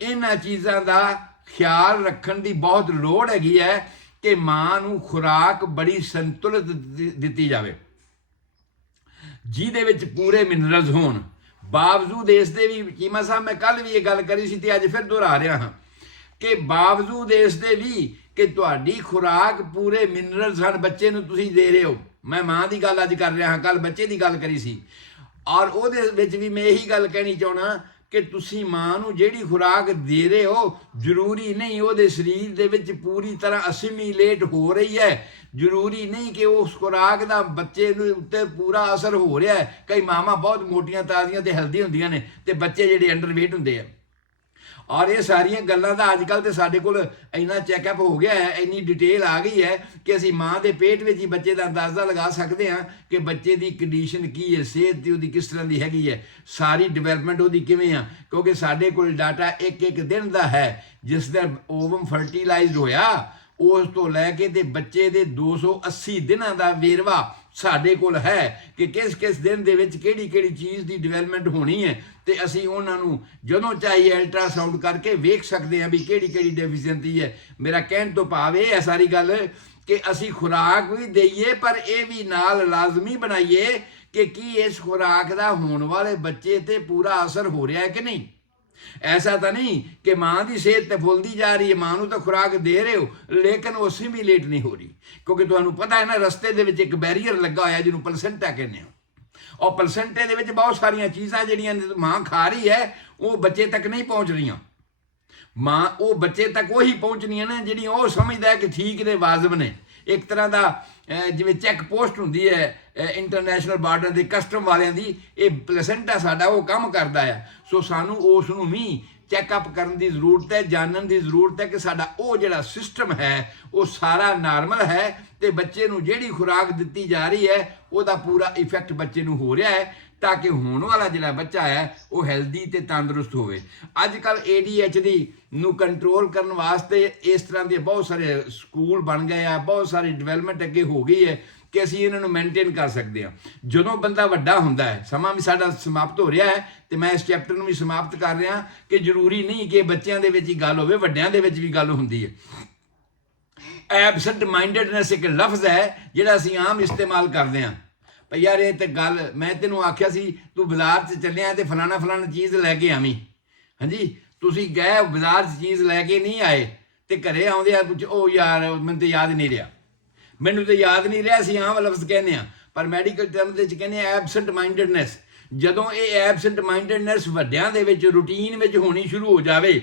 ਇਹਨਾਂ ਚੀਜ਼ਾਂ ਦਾ ਖਿਆਲ ਰੱਖਣ ਦੀ ਬਹੁਤ ਲੋੜ ਹੈਗੀ ਹੈ ਕਿ ਮਾਂ ਨੂੰ ਖੁਰਾਕ ਬੜੀ ਸੰਤੁਲਿਤ ਦਿੱਤੀ ਜਾਵੇ ਜਿਹਦੇ ਵਿੱਚ ਪੂਰੇ ਮਿਨਰਲਸ ਹੋਣ। ਬਾਵਜੂਦ ਇਸ ਦੇ ਵੀ ਚੀਮਾ ਸਾਹਿਬ, ਮੈਂ ਕੱਲ ਵੀ ਇਹ ਗੱਲ ਕਰੀ ਸੀ ਤੇ ਅੱਜ ਫਿਰ ਦੁਹਰਾ ਰਿਹਾ ਹਾਂ ਕਿ ਬਾਵਜੂਦ ਇਸ ਦੇ ਵੀ ਕਿ ਤੁਹਾਡੀ ਖੁਰਾਕ ਪੂਰੇ ਮਿਨਰਲਸ ਹਨ, ਬੱਚੇ ਨੂੰ ਤੁਸੀਂ ਦੇ ਰਹੇ ਹੋ। ਮੈਂ ਮਾਂ ਦੀ ਗੱਲ ਅੱਜ ਕਰ ਰਿਹਾ ਹਾਂ, ਕੱਲ ਬੱਚੇ ਦੀ ਗੱਲ ਕਰੀ ਸੀ, ਔਰ ਉਹਦੇ ਵਿੱਚ ਵੀ ਮੈਂ ਇਹੀ ਗੱਲ ਕਹਿਣੀ ਚਾਹਣਾ ਕਿ ਤੁਸੀਂ ਮਾਂ ਨੂੰ ਜਿਹੜੀ ਖੁਰਾਕ ਦੇ ਰਹੇ ਹੋ ਜ਼ਰੂਰੀ ਨਹੀਂ ਉਹਦੇ ਸਰੀਰ ਦੇ ਵਿੱਚ ਪੂਰੀ ਤਰ੍ਹਾਂ ਅਸਿਮੀਲੇਟ ਹੋ ਰਹੀ ਹੈ, ਜ਼ਰੂਰੀ ਨਹੀਂ ਕਿ ਉਸ ਖੁਰਾਕ ਦਾ ਬੱਚੇ ਨੂੰ ਉੱਤੇ ਪੂਰਾ ਅਸਰ ਹੋ ਰਿਹਾ ਹੈ। ਕਈ ਮਾਵਾਂ ਬਹੁਤ ਮੋਟੀਆਂ ਤਾਜ਼ੀਆਂ ਤੇ ਹੈਲਦੀ ਹੁੰਦੀਆਂ ਨੇ ਤੇ ਬੱਚੇ ਜਿਹੜੇ ਅੰਡਰਵੇਟ ਹੁੰਦੇ ਆ, ਔਰ ਇਹ ਸਾਰੀਆਂ ਗੱਲਾਂ ਦਾ ਅੱਜ ਕੱਲ੍ਹ ਤੇ ਸਾਡੇ ਕੋਲ ਇੰਨਾ ਚੈੱਕਅਪ ਹੋ ਗਿਆ ਹੈ, ਇੰਨੀ ਡਿਟੇਲ ਆ ਗਈ ਹੈ ਕਿ ਅਸੀਂ ਮਾਂ ਦੇ ਪੇਟ ਵਿੱਚ ਹੀ ਬੱਚੇ ਦਾ ਅੰਦਾਜ਼ਾ ਲਗਾ ਸਕਦੇ ਹਾਂ ਕਿ ਬੱਚੇ ਦੀ ਕੰਡੀਸ਼ਨ ਕੀ ਹੈ, ਸਿਹਤ ਦੀ ਉਹਦੀ ਕਿਸ ਤਰ੍ਹਾਂ ਦੀ ਹੈਗੀ ਹੈ, ਸਾਰੀ ਡਿਵੈਲਪਮੈਂਟ ਉਹਦੀ ਕਿਵੇਂ ਆ, ਕਿਉਂਕਿ ਸਾਡੇ ਕੋਲ ਡਾਟਾ ਇੱਕ ਦਿਨ ਦਾ ਹੈ ਜਿਸ ਦਾ ਓਵਮ ਫਰਟੀਲਾਈਜ਼ਡ ਹੋਇਆ ਉਸ ਤੋਂ ਲੈ ਕੇ ਤੇ ਬੱਚੇ ਦੇ 280 ਦਿਨਾਂ ਦਾ ਵੇਰਵਾ ਸਾਡੇ ਕੋਲ ਹੈ ਕਿ ਕਿਸ ਦਿਨ ਦੇ ਵਿੱਚ ਕਿਹੜੀ ਚੀਜ਼ ਦੀ ਡਿਵੈਲਪਮੈਂਟ ਹੋਣੀ ਹੈ ਤੇ ਅਸੀਂ ਉਹਨਾਂ ਨੂੰ ਜਦੋਂ ਚਾਹੀਏ ਅਲਟਰਾਸਾਊਂਡ ਕਰਕੇ ਵੇਖ ਸਕਦੇ ਹਾਂ ਵੀ ਕਿਹੜੀ ਡੈਫੀਸ਼ੀਐਂਸੀ ਹੈ। ਮੇਰਾ ਕਹਿਣ ਤੋਂ ਭਾਵ ਇਹ ਹੈ ਸਾਰੀ ਗੱਲ ਕਿ ਅਸੀਂ ਖੁਰਾਕ ਵੀ ਦਈਏ ਪਰ ਇਹ ਵੀ ਨਾਲ ਲਾਜ਼ਮੀ ਬਣਾਈਏ ਕਿ ਕੀ ਇਸ ਖੁਰਾਕ ਦਾ ਹੋਣ ਵਾਲੇ ਬੱਚੇ ਤੇ ਪੂਰਾ ਅਸਰ ਹੋ ਰਿਹਾ ਹੈ ਕਿ ਨਹੀਂ। ਐਸਾ ਤਾਂ ਨਹੀਂ ਕਿ ਮਾਂ ਦੀ ਸਿਹਤ ਤੇ ਫੁੱਲਦੀ ਜਾ ਰਹੀ ਹੈ, ਮਾਂ ਨੂੰ ਤਾਂ ਖੁਰਾਕ ਦੇ ਰਹੇ ਹੋ ਲੇਕਿਨ ਉਹ ਅਸਿਮੀਲੇਟ ਨਹੀਂ ਹੋ ਰਹੀ, ਕਿਉਂਕਿ ਤੁਹਾਨੂੰ ਪਤਾ ਹੈ ਨਾ ਰਸਤੇ ਦੇ ਵਿੱਚ ਇੱਕ ਬੈਰੀਅਰ ਲੱਗਾ ਹੋਇਆ ਜਿਹਨੂੰ ਪਲਸੈਂਟਾ ਕਹਿੰਦੇ ਆ, ਔਰ ਪਲਸੈਂਟੇ ਦੇ ਵਿੱਚ ਬਹੁਤ ਸਾਰੀਆਂ ਚੀਜ਼ਾਂ ਜਿਹੜੀਆਂ ਮਾਂ ਖਾ ਰਹੀ ਹੈ ਉਹ ਬੱਚੇ ਤੱਕ ਨਹੀਂ ਪਹੁੰਚ ਰਹੀਆਂ। ਮਾਂ ਉਹ ਬੱਚੇ ਤੱਕ ਉਹੀ ਪਹੁੰਚਣੀਆਂ ਨੇ ਜਿਹੜੀਆਂ ਉਹ ਸਮਝਦਾ ਹੈ ਕਿ ਠੀਕ ਨੇ, ਵਾਜਬ ਨੇ। ਇੱਕ ਤਰ੍ਹਾਂ ਦਾ ਜਿਵੇਂ ਚੈੱਕ ਪੋਸਟ ਹੁੰਦੀ ਹੈ ਇੰਟਰਨੈਸ਼ਨਲ ਬਾਰਡਰ ਦੇ ਕਸਟਮ ਵਾਲਿਆਂ ਦੀ, ਇਹ ਪਲਸੈਂਟਾ ਸਾਡਾ ਉਹ ਕੰਮ ਕਰਦਾ ਹੈ। ਸੋ ਸਾਨੂੰ ਉਸ ਨੂੰ ਵੀ ਚੈੱਕਅਪ ਕਰਨ ਦੀ ਜ਼ਰੂਰਤ ਹੈ, ਜਾਣਨ ਦੀ ਜ਼ਰੂਰਤ ਹੈ ਕਿ ਸਾਡਾ ਉਹ ਜਿਹੜਾ ਸਿਸਟਮ ਹੈ ਉਹ ਸਾਰਾ ਨਾਰਮਲ ਹੈ ਤੇ ਬੱਚੇ ਨੂੰ ਜਿਹੜੀ ਖੁਰਾਕ ਦਿੱਤੀ ਜਾ ਰਹੀ ਹੈ ਉਹਦਾ ਪੂਰਾ ਇਫੈਕਟ ਬੱਚੇ ਨੂੰ ਹੋ ਰਿਹਾ ਹੈ ਤਾਂ ਕਿ ਹੋਣ ਵਾਲਾ ਜਿਹੜਾ ਬੱਚਾ ਹੈ ਉਹ ਹੈਲਦੀ ਤੇ ਤੰਦਰੁਸਤ ਹੋਵੇ। ਅੱਜ ਕੱਲ੍ਹ ADHD ਨੂੰ ਕੰਟਰੋਲ ਕਰਨ ਵਾਸਤੇ ਇਸ ਤਰ੍ਹਾਂ ਦੇ ਬਹੁਤ ਸਾਰੇ ਸਕੂਲ ਬਣ ਗਏ ਆ, ਬਹੁਤ ਸਾਰੀ ਡਿਵੈਲਪਮੈਂਟ ਅੱਗੇ ਹੋ ਗਈ ਹੈ ਕਿ ਅਸੀਂ ਇਹਨਾਂ ਨੂੰ ਮੇਨਟੇਨ ਕਰ ਸਕਦੇ ਹਾਂ। ਜਦੋਂ ਬੰਦਾ ਵੱਡਾ ਹੁੰਦਾ ਹੈ, ਸਮਾਂ ਵੀ ਸਾਡਾ ਸਮਾਪਤ ਹੋ ਰਿਹਾ ਹੈ ਤੇ ਮੈਂ ਇਸ ਚੈਪਟਰ ਨੂੰ ਵੀ ਸਮਾਪਤ ਕਰ ਰਿਹਾ ਕਿ ਜ਼ਰੂਰੀ ਨਹੀਂ ਕਿ ਬੱਚਿਆਂ ਦੇ ਵਿੱਚ ਹੀ ਗੱਲ ਹੋਵੇ, ਵੱਡਿਆਂ ਦੇ ਵਿੱਚ ਵੀ ਗੱਲ ਹੁੰਦੀ ਹੈ। ਐਬਸੈਂਟ ਮਾਈਂਡਡਨੈਸ ਇੱਕ ਲਫ਼ਜ਼ ਹੈ ਜਿਹੜਾ ਅਸੀਂ ਆਮ ਇਸਤੇਮਾਲ ਕਰਦੇ ਹਾਂ। ਭਈ ਯਾਰ ਇਹ ਤੇ ਗੱਲ ਮੈਂ ਤੈਨੂੰ ਆਖਿਆ ਸੀ ਤੂੰ ਬਾਜ਼ਾਰ 'ਚ ਚੱਲਿਆ ਤੇ ਫਲਾਣਾ ਚੀਜ਼ ਲੈ ਕੇ ਆਵੀਂ, ਹਾਂਜੀ ਤੁਸੀਂ ਗਏ ਬਾਜ਼ਾਰ 'ਚ ਚੀਜ਼ ਲੈ ਕੇ ਨਹੀਂ ਆਏ ਤੇ ਘਰੇ ਆਉਂਦੇ ਆ ਕੁਝ ਉਹ ਯਾਰ ਮੈਨੂੰ ਤਾਂ ਯਾਦ ਨਹੀਂ ਰਿਹਾ, ਮੈਨੂੰ ਤਾਂ ਯਾਦ ਨਹੀਂ ਰਿਹਾ। ਅਸੀਂ ਆਮ ਲਫ਼ਜ਼ ਕਹਿੰਦੇ ਹਾਂ ਪਰ ਮੈਡੀਕਲ ਟਰਮ ਦੇ ਵਿੱਚ ਕਹਿੰਦੇ ਆ ਐਬਸੈਂਟ ਮਾਈਂਡਡਨੈਸ। ਜਦੋਂ ਇਹ ਐਬਸੈਂਟ ਮਾਈਂਡਡਨੈਸ ਵੱਡਿਆਂ ਦੇ ਵਿੱਚ ਰੂਟੀਨ ਵਿੱਚ ਹੋਣੀ ਸ਼ੁਰੂ ਹੋ ਜਾਵੇ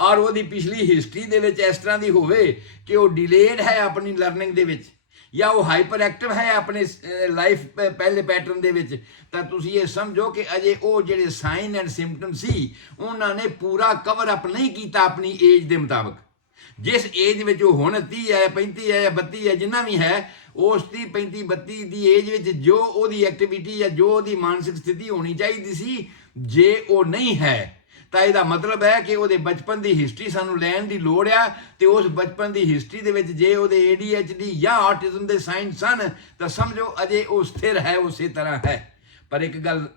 ਔਰ ਉਹਦੀ ਪਿਛਲੀ ਹਿਸਟਰੀ ਦੇ ਵਿੱਚ ਇਸ ਤਰ੍ਹਾਂ ਦੀ ਹੋਵੇ ਕਿ ਉਹ ਡਿਲੇਡ ਹੈ ਆਪਣੀ ਲਰਨਿੰਗ ਦੇ ਵਿੱਚ ਜਾਂ ਉਹ ਹਾਈਪਰ ਐਕਟਿਵ ਹੈ ਆਪਣੇ ਲਾਈਫ ਪਹਿਲੇ ਪੈਟਰਨ ਦੇ ਵਿੱਚ, ਤਾਂ ਤੁਸੀਂ ਇਹ ਸਮਝੋ ਕਿ ਅਜੇ ਉਹ ਜਿਹੜੇ ਸਾਈਨ ਐਂਡ ਸਿੰਪਟਮ ਸੀ ਉਹਨਾਂ ਨੇ ਪੂਰਾ ਕਵਰ ਅਪ ਨਹੀਂ ਕੀਤਾ ਆਪਣੀ ਏਜ ਦੇ ਮੁਤਾਬਕ। ਜਿਸ ਏਜ ਵਿੱਚ ਉਹ ਹੁਣ 30 ਹੈ, 35 ਹੈ ਜਾਂ 32 ਹੈ, ਜਿੰਨਾ ਵੀ ਹੈ, ਉਸ 30, 35, 32 ਦੀ ਏਜ ਵਿੱਚ ਜੋ ਉਹਦੀ ਐਕਟੀਵਿਟੀ ਜਾਂ ਜੋ ਉਹਦੀ ਮਾਨਸਿਕ ਸਥਿਤੀ ਹੋਣੀ ਚਾਹੀਦੀ ਸੀ, ਜੇ ਉਹ ਨਹੀਂ ਹੈ ਤਾਂ ਇਹਦਾ ਮਤਲਬ ਹੈ ਕਿ ਉਹਦੇ ਬਚਪਨ ਦੀ ਹਿਸਟਰੀ ਸਾਨੂੰ ਲੈਣ ਦੀ ਲੋੜ ਆ, ਤੇ ਉਸ ਬਚਪਨ ਦੀ ਹਿਸਟਰੀ ਦੇ ਵਿੱਚ ਜੇ ਉਹਦੇ ADHD ਜਾਂ ਆਟਿਜ਼ਮ ਦੇ ਸਾਈਨ ਸਨ ਤਾਂ ਸਮਝੋ ਅਜੇ ਉਹ ਸਥਿਰ ਹੈ, ਉਸੇ ਤਰ੍ਹਾਂ ਹੈ। ਪਰ ਇੱਕ ਗੱਲ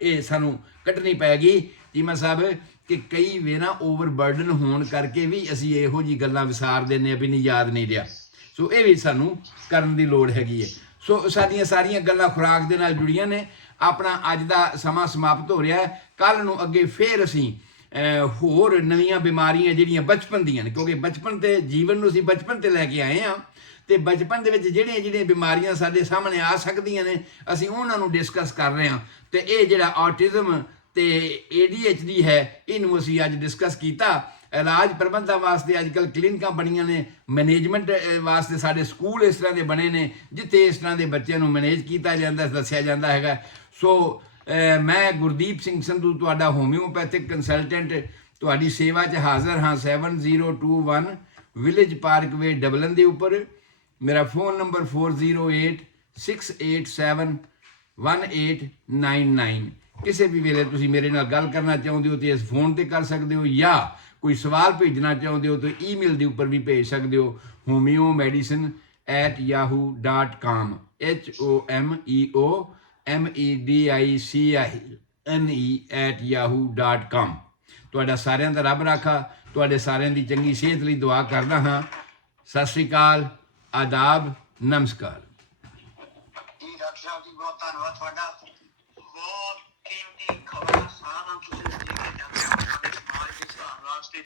ਇਹ ਸਾਨੂੰ ਕੱਢਣੀ ਪੈਗੀ ਚੀਮਾ ਸਾਹਿਬ ਕਿ ਕਈ ਵੇ ਨਾ ਓਵਰਬਰਡਨ ਹੋਣ ਕਰਕੇ ਵੀ ਅਸੀਂ ਇਹੋ ਜਿਹੀ ਗੱਲਾਂ ਵਿਸਾਰ ਦਿੰਦੇ ਹਾਂ ਵੀ ਨਹੀਂ, ਯਾਦ ਨਹੀਂ ਰਿਹਾ। ਸੋ ਇਹ ਵੀ ਸਾਨੂੰ ਕਰਨ ਦੀ ਲੋੜ ਹੈਗੀ ਹੈ। ਸੋ ਸਾਡੀਆਂ ਸਾਰੀਆਂ ਗੱਲਾਂ ਖੁਰਾਕ ਦੇ ਨਾਲ ਜੁੜੀਆਂ ਨੇ। ਆਪਣਾ ਅੱਜ ਦਾ ਸਮਾਂ ਸਮਾਪਤ ਹੋ ਰਿਹਾ ਹੈ। ਕੱਲ੍ਹ ਨੂੰ ਅੱਗੇ ਫੇਰ ਅਸੀਂ ਹੋਰ ਨਵੀਆਂ ਬਿਮਾਰੀਆਂ ਜਿਹੜੀਆਂ ਬਚਪਨ ਦੀਆਂ ਨੇ, ਕਿਉਂਕਿ ਬਚਪਨ ਤੇ ਜੀਵਨ ਨੂੰ ਅਸੀਂ ਬਚਪਨ ਤੇ ਲੈ ਕੇ ਆਏ ਹਾਂ, ਤੇ ਬਚਪਨ ਦੇ ਵਿੱਚ ਜਿਹੜੀਆਂ ਬਿਮਾਰੀਆਂ ਸਾਡੇ ਸਾਹਮਣੇ ਆ ਸਕਦੀਆਂ ਨੇ ਅਸੀਂ ਉਹਨਾਂ ਨੂੰ ਡਿਸਕਸ ਕਰ ਰਹੇ ਹਾਂ। ਤੇ ਇਹ ਜਿਹੜਾ ਆਟਿਜ਼ਮ ਤੇ ADHD ਹੈ, ਇਹਨੂੰ ਅਸੀਂ ਅੱਜ ਡਿਸਕਸ ਕੀਤਾ। ਇਲਾਜ ਪ੍ਰਬੰਧਾਂ ਵਾਸਤੇ ਅੱਜ ਕੱਲ੍ਹ ਕਲੀਨਿਕਾਂ ਬਣੀਆਂ ਨੇ, ਮੈਨੇਜਮੈਂਟ ਵਾਸਤੇ ਸਾਡੇ ਸਕੂਲ ਇਸ ਤਰ੍ਹਾਂ ਦੇ ਬਣੇ ਨੇ ਜਿੱਥੇ ਇਸ ਤਰ੍ਹਾਂ ਦੇ ਬੱਚਿਆਂ ਨੂੰ ਮੈਨੇਜ ਕੀਤਾ ਜਾਂਦਾ, ਦੱਸਿਆ ਜਾਂਦਾ ਹੈਗਾ। ਸੋ ਮੈਂ ਗੁਰਦੀਪ ਸਿੰਘ ਸੰਧੂ ਤੁਹਾਡਾ ਹੋਮਿਓਪੈਥਿਕ ਕੰਸਲਟੈਂਟ ਤੁਹਾਡੀ ਸੇਵਾ 'ਚ ਹਾਜ਼ਰ ਹਾਂ। 7021 ਵਿਲੇਜ ਪਾਰਕਵੇ ਡਬਲਨ ਦੇ ਉੱਪਰ। ਮੇਰਾ ਫੋਨ ਨੰਬਰ 4006871899। ਕਿਸੇ ਵੀ ਵੇਲੇ ਤੁਸੀਂ ਮੇਰੇ ਨਾਲ ਗੱਲ ਕਰਨਾ ਚਾਹੁੰਦੇ ਹੋ ਤਾਂ ਇਸ ਫੋਨ ਤੇ ਕਰ ਸਕਦੇ ਹੋ, ਜਾਂ ਕੋਈ ਸਵਾਲ ਭੇਜਣਾ ਚਾਹੁੰਦੇ ਹੋ ਤਾਂ ਈਮੇਲ ਦੇ ਉੱਪਰ ਵੀ ਭੇਜ ਸਕਦੇ ਹੋ, homeomedicine@yahoo.com HOMEOMEDICINE@yahoo.com। ਤੁਹਾਡਾ ਸਾਰਿਆਂ ਦਾ ਰੱਬ ਰਾਖਾ, ਤੁਹਾਡੇ ਸਾਰਿਆਂ ਦੀ ਚੰਗੀ ਸਿਹਤ ਲਈ ਦੁਆ ਕਰਦਾ ਹਾਂ। ਸਤਿ ਸ਼੍ਰੀ ਅਕਾਲ, ਆਦਾਬ, ਨਮਸਕਾਰ। ਜੀ ਡਾਕਟਰ ਸਾਹਿਬ ਜੀ, ਬਹੁਤ ਧੰਨਵਾਦ ਤੁਹਾਡਾ। ਬਹੁਤ ਕੀਮਤੀ ਖਬਰਾਂ ਸਾਰਾ ਤੁਸੀਂ ਦੇ ਕੇ ਜਾਂਦੇ ਹੋ ਸਾਡੇ ਸਮਾਜ ਦੀ ਸੁਧਾਰ ਵਾਸਤੇ।